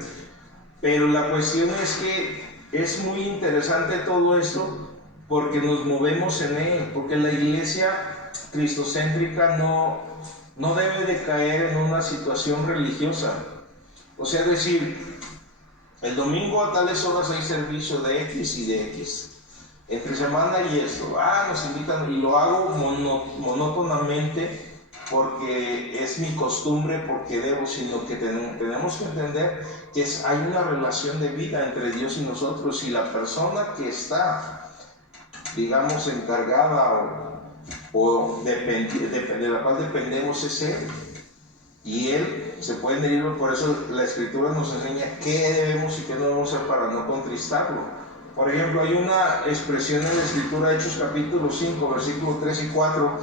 pero la cuestión es que es muy interesante todo esto porque nos movemos en Él, porque la iglesia cristocéntrica no debe de caer en una situación religiosa. O sea, decir, el domingo a tales horas hay servicio de X y de X. Entre semana y esto, nos invitan y lo hago monótonamente porque es mi costumbre, porque debo, sino que tenemos que entender que hay una relación de vida entre Dios y nosotros, y la persona que está, digamos, encargada o de la cual dependemos es Él, y Él se puede medir. Por eso la Escritura nos enseña qué debemos y qué no debemos hacer para no contristarlo. Por ejemplo, hay una expresión en la Escritura, Hechos capítulo 5, versículos 3 y 4.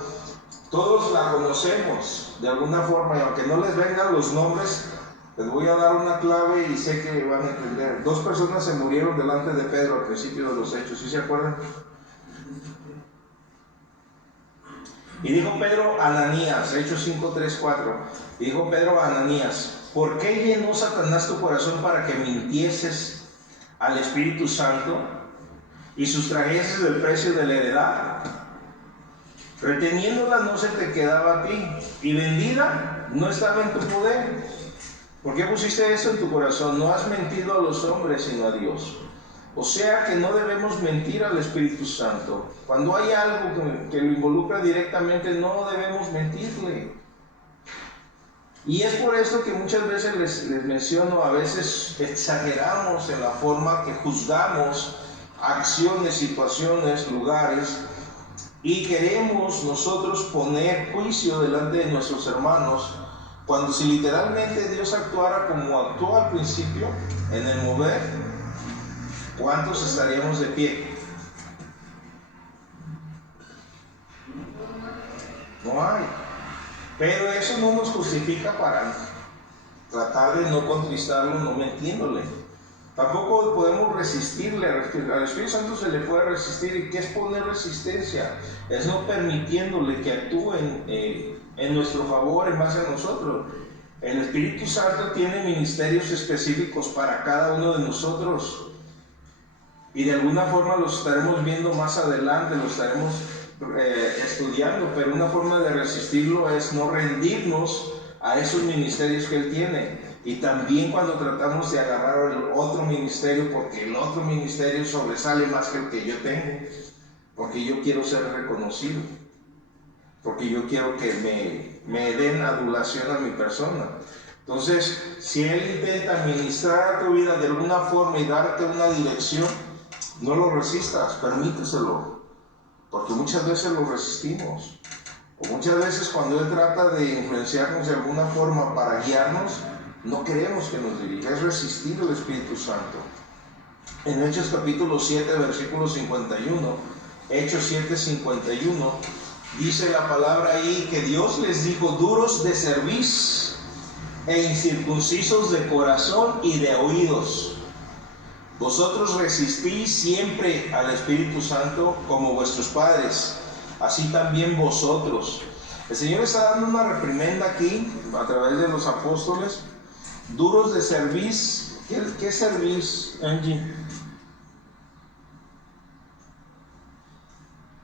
Todos la conocemos de alguna forma, y aunque no les vengan los nombres, les voy a dar una clave y sé que van a entender. 2 personas se murieron delante de Pedro al principio de los Hechos, ¿sí se acuerdan? Y dijo Pedro a Ananías, Hechos 5, 3, 4. Y dijo Pedro a Ananías: ¿por qué llenó Satanás tu corazón para que mintieses al Espíritu Santo y sustrajeses el precio de la heredad? Reteniéndola no se te quedaba a ti, y vendida no estaba en tu poder. ¿Por qué pusiste eso en tu corazón? No has mentido a los hombres, sino a Dios. O sea que no debemos mentir al Espíritu Santo. Cuando hay algo que lo involucra directamente, no debemos mentirle. Y es por esto que muchas veces les menciono, a veces exageramos en la forma que juzgamos acciones, situaciones, lugares, y queremos nosotros poner juicio delante de nuestros hermanos, cuando si literalmente Dios actuara como actuó al principio en el mover, ¿cuántos estaríamos de pie? No hay. Pero eso no nos justifica para tratar de no contristarlo, no mentiéndole. Tampoco podemos resistirle. Al Espíritu Santo se le puede resistir. ¿Y qué es poner resistencia? Es no permitiéndole que actúe en nuestro favor, en base a nosotros. El Espíritu Santo tiene ministerios específicos para cada uno de nosotros, y de alguna forma los estaremos viendo más adelante, los estaremos estudiando, pero una forma de resistirlo es no rendirnos a esos ministerios que Él tiene. Y también cuando tratamos de agarrar el otro ministerio, porque el otro ministerio sobresale más que el que yo tengo, porque yo quiero ser reconocido, porque yo quiero que me den adulación a mi persona. Entonces, si Él intenta ministrar a tu vida de alguna forma y darte una dirección, no lo resistas, permíteselo, porque muchas veces lo resistimos. O muchas veces cuando Él trata de influenciarnos de alguna forma para guiarnos, no queremos que nos dirija, es resistir al Espíritu Santo. En Hechos capítulo 7, versículo 51, Hechos 7, 51, dice la palabra ahí que Dios les dijo: duros de cerviz e incircuncisos de corazón y de oídos, vosotros resistís siempre al Espíritu Santo como vuestros padres, así también vosotros. El Señor está dando una reprimenda aquí a través de los apóstoles. Duros de cerviz. ¿Qué es cerviz, Angie?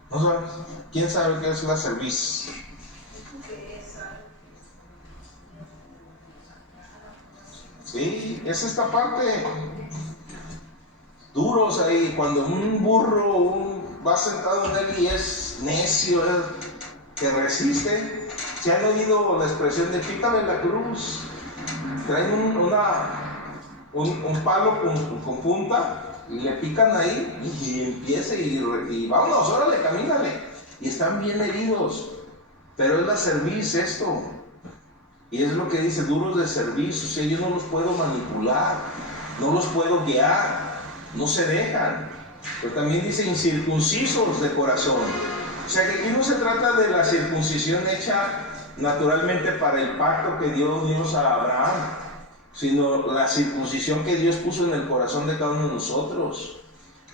¿No sabes? ¿Quién sabe qué es la cerviz? Sí, es esta parte. Duros ahí, cuando un burro va sentado en él y es necio, que resiste. ¿Se han oído la expresión de pícame la cruz? Traen un palo con punta y le pican ahí y empieza y vámonos, órale, camínale. Y están bien heridos. Pero es la cerviz esto. Y es lo que dice, duros de cerviz. O sea, yo no los puedo manipular, no los puedo guiar, no se dejan. Pero también dice incircuncisos de corazón. O sea que aquí no se trata de la circuncisión hecha naturalmente para el pacto que dio Dios a Abraham, sino la circuncisión que Dios puso en el corazón de cada uno de nosotros.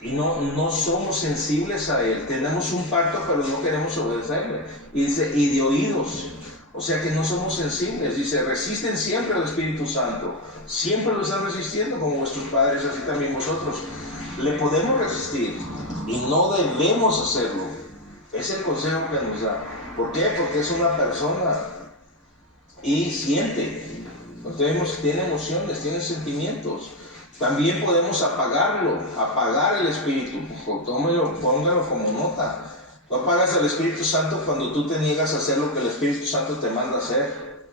Y no somos sensibles a Él. Tenemos un pacto, pero no queremos obedecerle. Y dice, y de oídos. O sea que no somos sensibles. Dice, resisten siempre al Espíritu Santo. Siempre lo están resistiendo como vuestros padres, así también vosotros. Le podemos resistir y no debemos hacerlo. Es el consejo que nos da. ¿Por qué? Porque es una persona y siente. Tiene emociones, tiene sentimientos. También podemos apagarlo, apagar el Espíritu. Póngalo como nota. No apagas al Espíritu Santo cuando tú te niegas a hacer lo que el Espíritu Santo te manda hacer.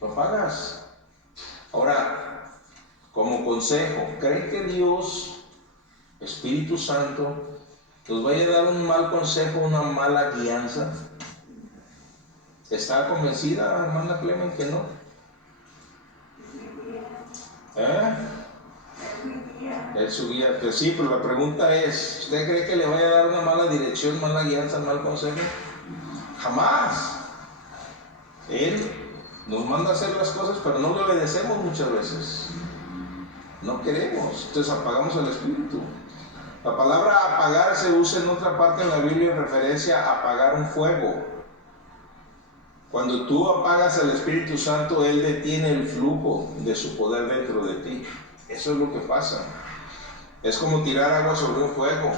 Lo apagas. Ahora, como consejo, ¿cree que Dios, Espíritu Santo, nos vaya a dar un mal consejo, una mala guianza? ¿Está convencida, hermana Clemen, que no? Es su guía. Pues sí, pero la pregunta es, ¿usted cree que le vaya a dar una mala dirección, mala guianza, mal consejo? Jamás. Él nos manda a hacer las cosas, pero no le obedecemos muchas veces. No queremos, entonces apagamos al Espíritu. La palabra apagar se usa en otra parte en la Biblia en referencia a apagar un fuego. Cuando tú apagas al Espíritu Santo, Él detiene el flujo de su poder dentro de ti. Eso es lo que pasa. Es como tirar agua sobre un fuego.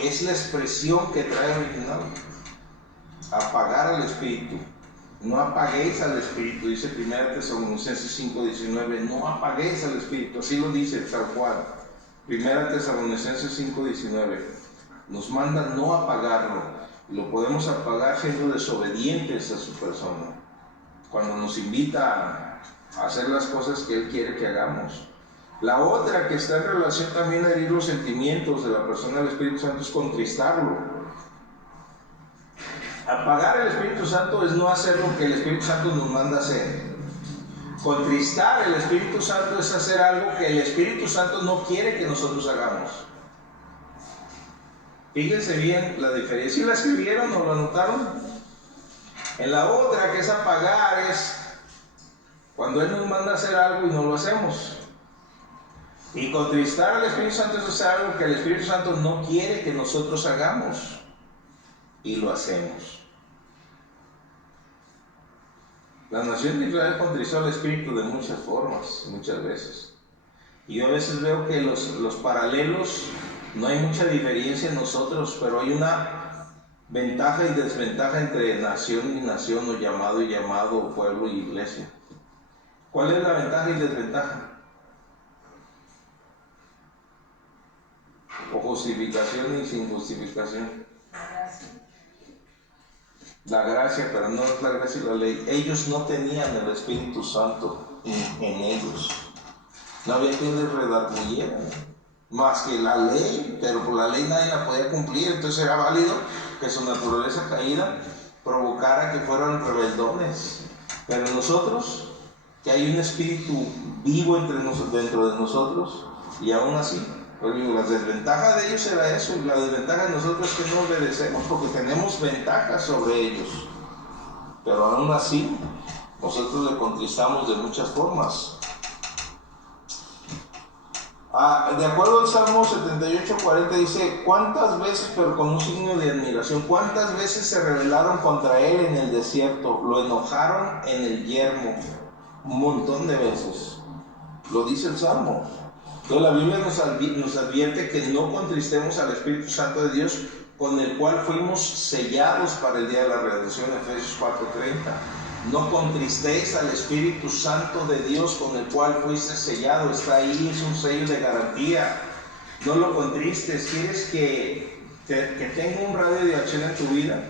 Es la expresión que trae original. Apagar al Espíritu. No apaguéis al Espíritu, dice 1 Tesalonicenses 5:19. No apaguéis al Espíritu, así lo dice tal cual. 1 Tesalonicenses 5:19. Nos manda no apagarlo. Lo podemos apagar siendo desobedientes a su persona. Cuando nos invita a hacer las cosas que Él quiere que hagamos. La otra que está en relación también a herir los sentimientos de la persona del Espíritu Santo es contristarlo. Apagar el Espíritu Santo es no hacer lo que el Espíritu Santo nos manda hacer. Contristar el Espíritu Santo es hacer algo que el Espíritu Santo no quiere que nosotros hagamos. Fíjense bien la diferencia. ¿Sí la escribieron o la anotaron? En la otra, que es apagar, es cuando Él nos manda a hacer algo y no lo hacemos. Y contristar al Espíritu Santo es hacer algo que el Espíritu Santo no quiere que nosotros hagamos y lo hacemos. La nación de Israel contristó al Espíritu de muchas formas, muchas veces. Y yo a veces veo que los paralelos, no hay mucha diferencia en nosotros, pero hay una ventaja y desventaja entre nación y nación, o llamado y llamado, o pueblo y iglesia. ¿Cuál es la ventaja y desventaja? O justificación y sin justificación. La gracia, pero no es la gracia y la ley. Ellos no tenían el Espíritu Santo en ellos. No había quien les redarguyera más que la ley, pero por la ley nadie la podía cumplir, entonces era válido que su naturaleza caída provocara que fueran rebeldones. Pero nosotros, que hay un espíritu vivo dentro de nosotros, y aún así, pues digo, la desventaja de ellos era eso, y la desventaja de nosotros es que no obedecemos, porque tenemos ventajas sobre ellos. Pero aún así, nosotros le contristamos de muchas formas. De acuerdo al Salmo 78:40 dice, ¿cuántas veces, pero con un signo de admiración, cuántas veces se rebelaron contra él en el desierto? Lo enojaron en el yermo. Un montón de veces. Lo dice el Salmo. Entonces la Biblia nos advierte que no contristemos al Espíritu Santo de Dios, con el cual fuimos sellados para el día de la redención, Efesios 4:30. No contristéis al Espíritu Santo de Dios, con el cual fuiste sellado. Está ahí, es un sello de garantía. No lo contristes. ¿Quieres que tenga un radio de acción en tu vida?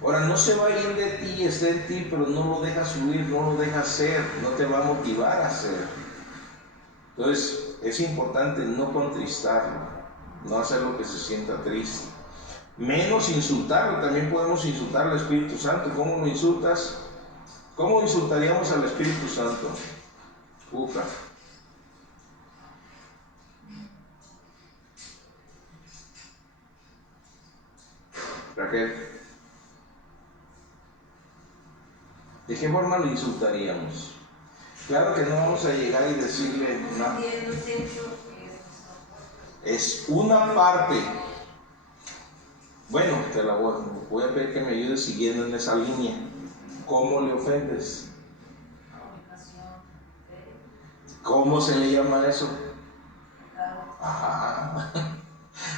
Ahora, no se va a ir de ti, está en ti, pero no lo dejas huir, no lo dejas ser, no te va a motivar a hacer. Entonces, es importante no contristarlo, no hacer lo que se sienta triste. Menos insultarlo. También podemos insultar al Espíritu Santo. ¿Cómo lo insultas? ¿Cómo insultaríamos al Espíritu Santo? Uca. Raquel, ¿de qué forma lo insultaríamos? Claro que no vamos a llegar y decirle, no. Es una parte. Bueno, te la voy a pedir que me ayudes siguiendo en esa línea. ¿Cómo le ofendes? ¿Cómo se le llama eso? Ajá.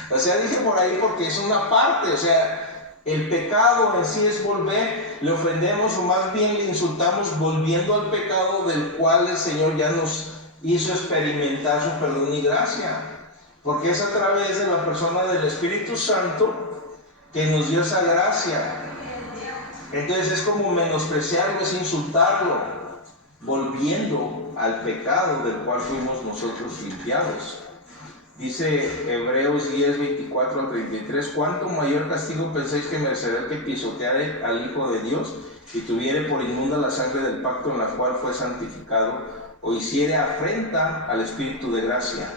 O sea, dije por ahí porque es una parte. O sea, el pecado en sí es volver. Le ofendemos, o más bien le insultamos volviendo al pecado del cual el Señor ya nos hizo experimentar su perdón y gracia. Porque es a través de la persona del Espíritu Santo que nos dio esa gracia. Entonces es como menospreciarlo, es insultarlo, volviendo al pecado del cual fuimos nosotros limpiados. Dice Hebreos 10:24-33, ¿cuánto mayor castigo pensáis que merecerá el que pisoteare al Hijo de Dios y tuviere por inmunda la sangre del pacto en la cual fue santificado, o hiciere afrenta al Espíritu de gracia?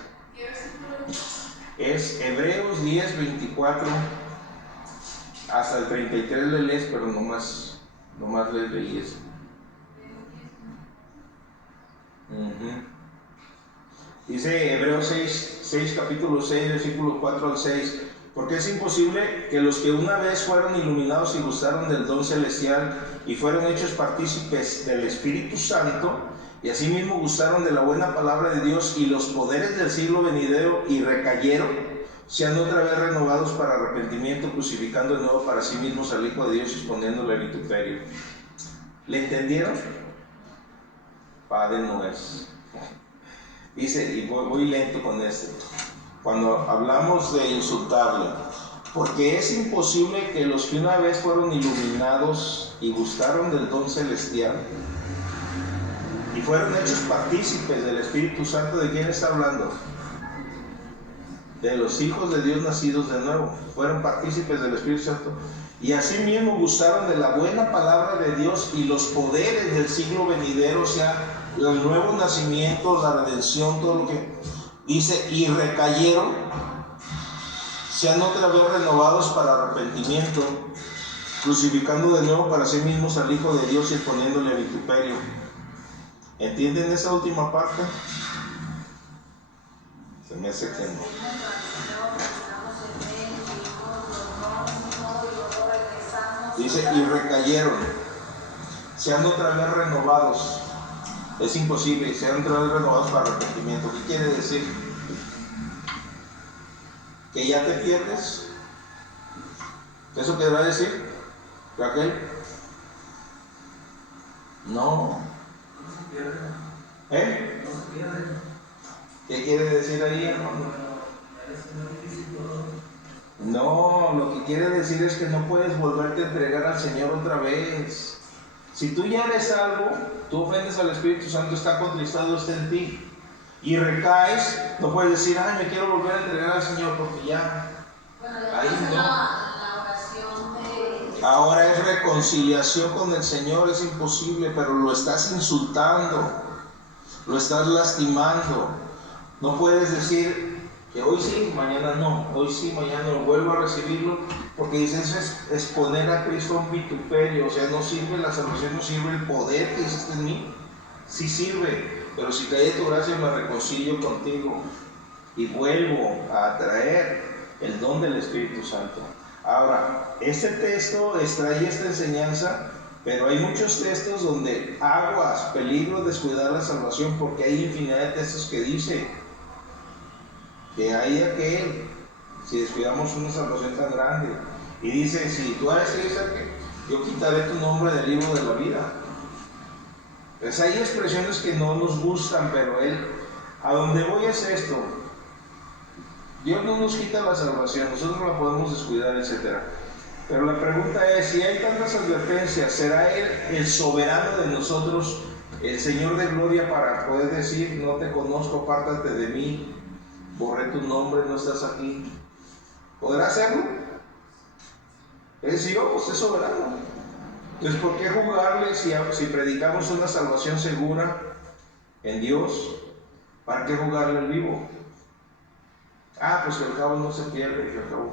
Es Hebreos 10:24 hasta el 33 le lees, pero nomás les leí eso. Dice Hebreos 6, capítulo 6, versículo 4 al 6, porque es imposible que los que una vez fueron iluminados y gustaron del don celestial y fueron hechos partícipes del Espíritu Santo, y asimismo gustaron de la buena palabra de Dios y los poderes del siglo venidero y recayeron, sean otra vez renovados para arrepentimiento, crucificando de nuevo para sí mismos al Hijo de Dios y exponiéndole a vituperio. ¿Le entendieron? Padre no es. Dice, y voy lento con esto, cuando hablamos de insultarle, porque es imposible que los que una vez fueron iluminados y gustaron del don celestial y fueron hechos partícipes del Espíritu Santo, ¿de quién está hablando? De los hijos de Dios nacidos de nuevo, fueron partícipes del Espíritu Santo, y asimismo gustaron de la buena palabra de Dios y los poderes del siglo venidero, o sea, el nuevo nacimiento, la redención, todo lo que dice, y recayeron, sean otra vez renovados para arrepentimiento, crucificando de nuevo para sí mismos al Hijo de Dios y exponiéndole a vituperio. ¿Entienden esa última parte? Se me hace que no. Dice, y recayeron, sean otra vez renovados. Es imposible, sean otra vez renovados para arrepentimiento. ¿Qué quiere decir? ¿Que ya te pierdes? ¿Eso querrá decir, Raquel? No. ¿Eh? ¿Qué quiere decir ahí, hermano? No, lo que quiere decir es que no puedes volverte a entregar al Señor otra vez. Si tú ya eres salvo, tú ofendes al Espíritu Santo, está contristado, está en ti, y recaes, no puedes decir, ay, me quiero volver a entregar al Señor porque ya. Bueno, ahí no. La oración de ahora es reconciliación con el Señor, es imposible, pero lo estás insultando, lo estás lastimando. No puedes decir que hoy sí, mañana no, hoy sí, mañana no, vuelvo a recibirlo, porque dices, eso es exponer a Cristo a un vituperio. O sea, no sirve la salvación, no sirve el poder que hiciste en mí. Sí sirve, pero si cae de tu gracia me reconcilio contigo y vuelvo a traer el don del Espíritu Santo. Ahora, este texto extrae esta enseñanza, pero hay muchos textos donde aguas, peligro descuidar la salvación, porque hay infinidad de textos que dice que hay aquel, si descuidamos una salvación tan grande, y dice, si tú eres que yo quitaré tu nombre del libro de la vida. Pues hay expresiones que no nos gustan, pero a donde voy es esto: Dios no nos quita la salvación, nosotros la podemos descuidar, etc. Pero la pregunta es, si hay tantas advertencias, ¿será Él el soberano de nosotros, el Señor de gloria, para poder decir, no te conozco, apártate de mí, borré tu nombre, no estás aquí? ¿Podrá hacerlo? Es Dios, es soberano. Entonces, ¿por qué jugarle si predicamos una salvación segura en Dios? ¿Para qué jugarle al vivo? Pues que al cabo no se pierde, que al cabo.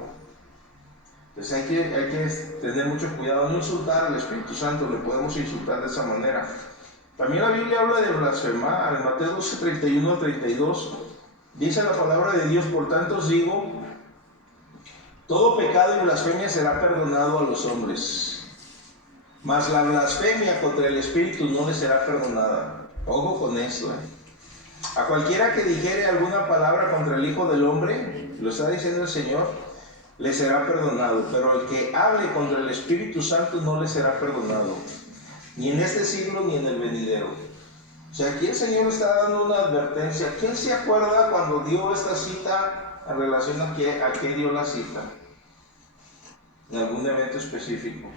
Entonces hay que tener mucho cuidado, no insultar al Espíritu Santo, le podemos insultar de esa manera. También la Biblia habla de blasfemar. En Mateo 12, 31 a 32, dice la palabra de Dios: por tanto os digo, todo pecado y blasfemia será perdonado a los hombres, mas la blasfemia contra el Espíritu no le será perdonada. Ojo con esto, A cualquiera que dijere alguna palabra contra el Hijo del Hombre, lo está diciendo el Señor, le será perdonado, pero el que hable contra el Espíritu Santo no le será perdonado, ni en este siglo ni en el venidero. O sea, aquí el Señor está dando una advertencia. ¿Quién se acuerda cuando dio esta cita en relación a qué dio la cita? En algún evento específico.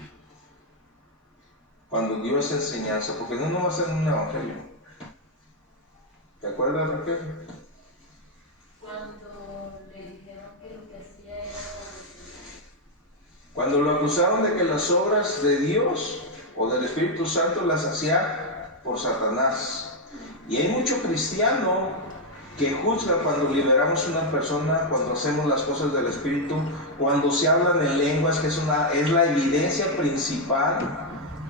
Cuando dio esa enseñanza, porque no nomás en un evangelio. ¿Te acuerdas, Raquel? Cuando le dijeron que lo que hacía era... Cuando lo acusaron de que las obras de Dios o del Espíritu Santo las hacía por Satanás. Y hay mucho cristiano que juzga cuando liberamos a una persona, cuando hacemos las cosas del Espíritu, cuando se hablan en lenguas, que es la evidencia principal.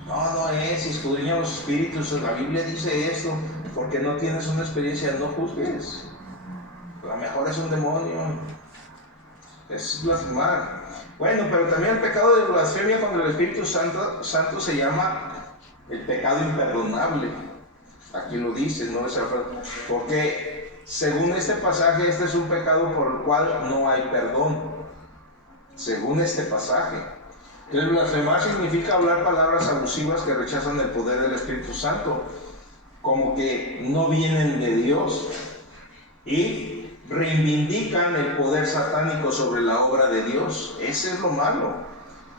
No es, escudriña los espíritus, la Biblia dice esto, porque no tienes una experiencia, no juzgues. A lo mejor es un demonio, es blasfemar. Bueno, pero también el pecado de blasfemia contra el Espíritu Santo se llama el pecado imperdonable. Aquí lo dice, no es porque según este pasaje, este es un pecado por el cual no hay perdón. Según este pasaje. El blasfemar significa hablar palabras abusivas que rechazan el poder del Espíritu Santo, como que no vienen de Dios, y reivindican el poder satánico sobre la obra de Dios. Ese es lo malo.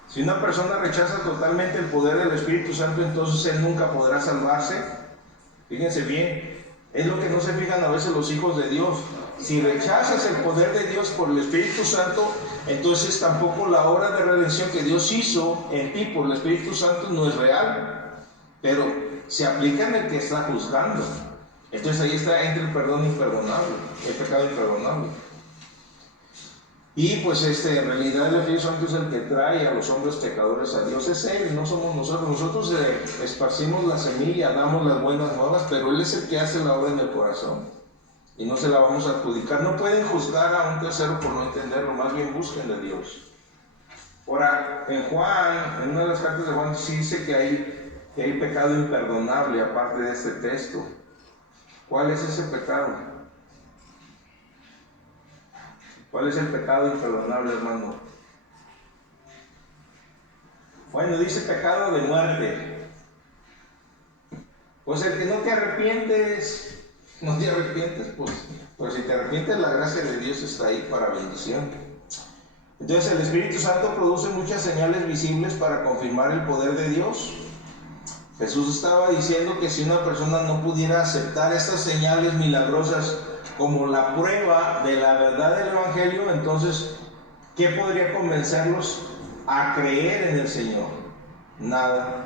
Si una persona rechaza totalmente el poder del Espíritu Santo, entonces él nunca podrá salvarse. Fíjense bien, es lo que no se fijan a veces los hijos de Dios. Si rechazas el poder de Dios por el Espíritu Santo, entonces tampoco la obra de redención que Dios hizo en ti por el Espíritu Santo no es real, pero se aplica en el que está juzgando. Entonces ahí está entre el perdón imperdonable, el pecado imperdonable. Y pues en realidad el Espíritu Santo es el que trae a los hombres pecadores a Dios. Es Él, no somos nosotros. Nosotros esparcimos la semilla, damos las buenas nuevas, pero Él es el que hace la obra en el corazón. Y no se la vamos a adjudicar. No pueden juzgar a un tercero por no entenderlo, más bien busquen de Dios. Ahora, en Juan, en una de las cartas de Juan, sí dice que hay pecado imperdonable aparte de este texto. ¿Cuál es ese pecado? ¿Cuál es el pecado imperdonable, hermano? Bueno, dice pecado de muerte. Pues el que no te arrepientes, pues si te arrepientes, la gracia de Dios está ahí para bendición. Entonces el Espíritu Santo produce muchas señales visibles para confirmar el poder de Dios. Jesús estaba diciendo que si una persona no pudiera aceptar estas señales milagrosas como la prueba de la verdad del Evangelio, entonces, ¿qué podría convencerlos a creer en el Señor. Nada.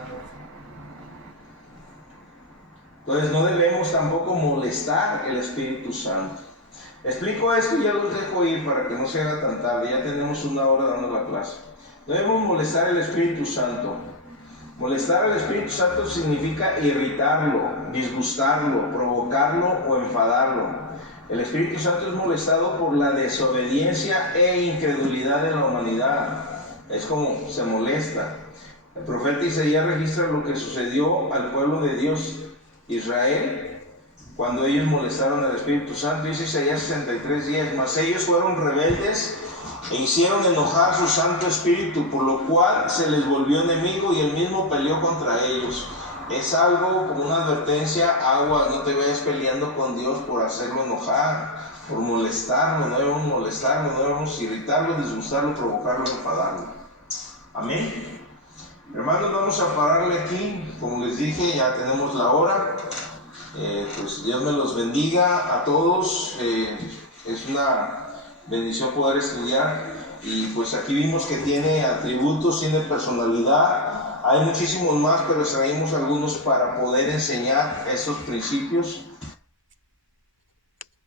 Entonces no debemos tampoco molestar el Espíritu Santo. Explico esto y ya los dejo ir para que no se haga tan tarde. Ya tenemos 1 hora dando la clase. No debemos molestar el Espíritu Santo. Molestar al Espíritu Santo significa irritarlo, disgustarlo, provocarlo o enfadarlo. El Espíritu Santo es molestado por la desobediencia e incredulidad de la humanidad. Es como se molesta. El profeta Isaías registra lo que sucedió al pueblo de Dios, Israel, cuando ellos molestaron al Espíritu Santo. Dice Isaías 63:10: mas ellos fueron rebeldes e hicieron enojar su Santo Espíritu, por lo cual se les volvió enemigo y él mismo peleó contra ellos. Es algo como una advertencia: agua, no te vayas peleando con Dios por hacerlo enojar, por molestarlo. No debemos molestarlo, no debemos irritarlo, disgustarlo, provocarlo, enfadarlo. Amén. Hermanos, vamos a pararle aquí. Como les dije, ya tenemos la hora. Pues Dios me los bendiga a todos. Es una bendición poder estudiar, y pues aquí vimos que tiene atributos, tiene personalidad. Hay muchísimos más, pero extraímos algunos para poder enseñar estos principios.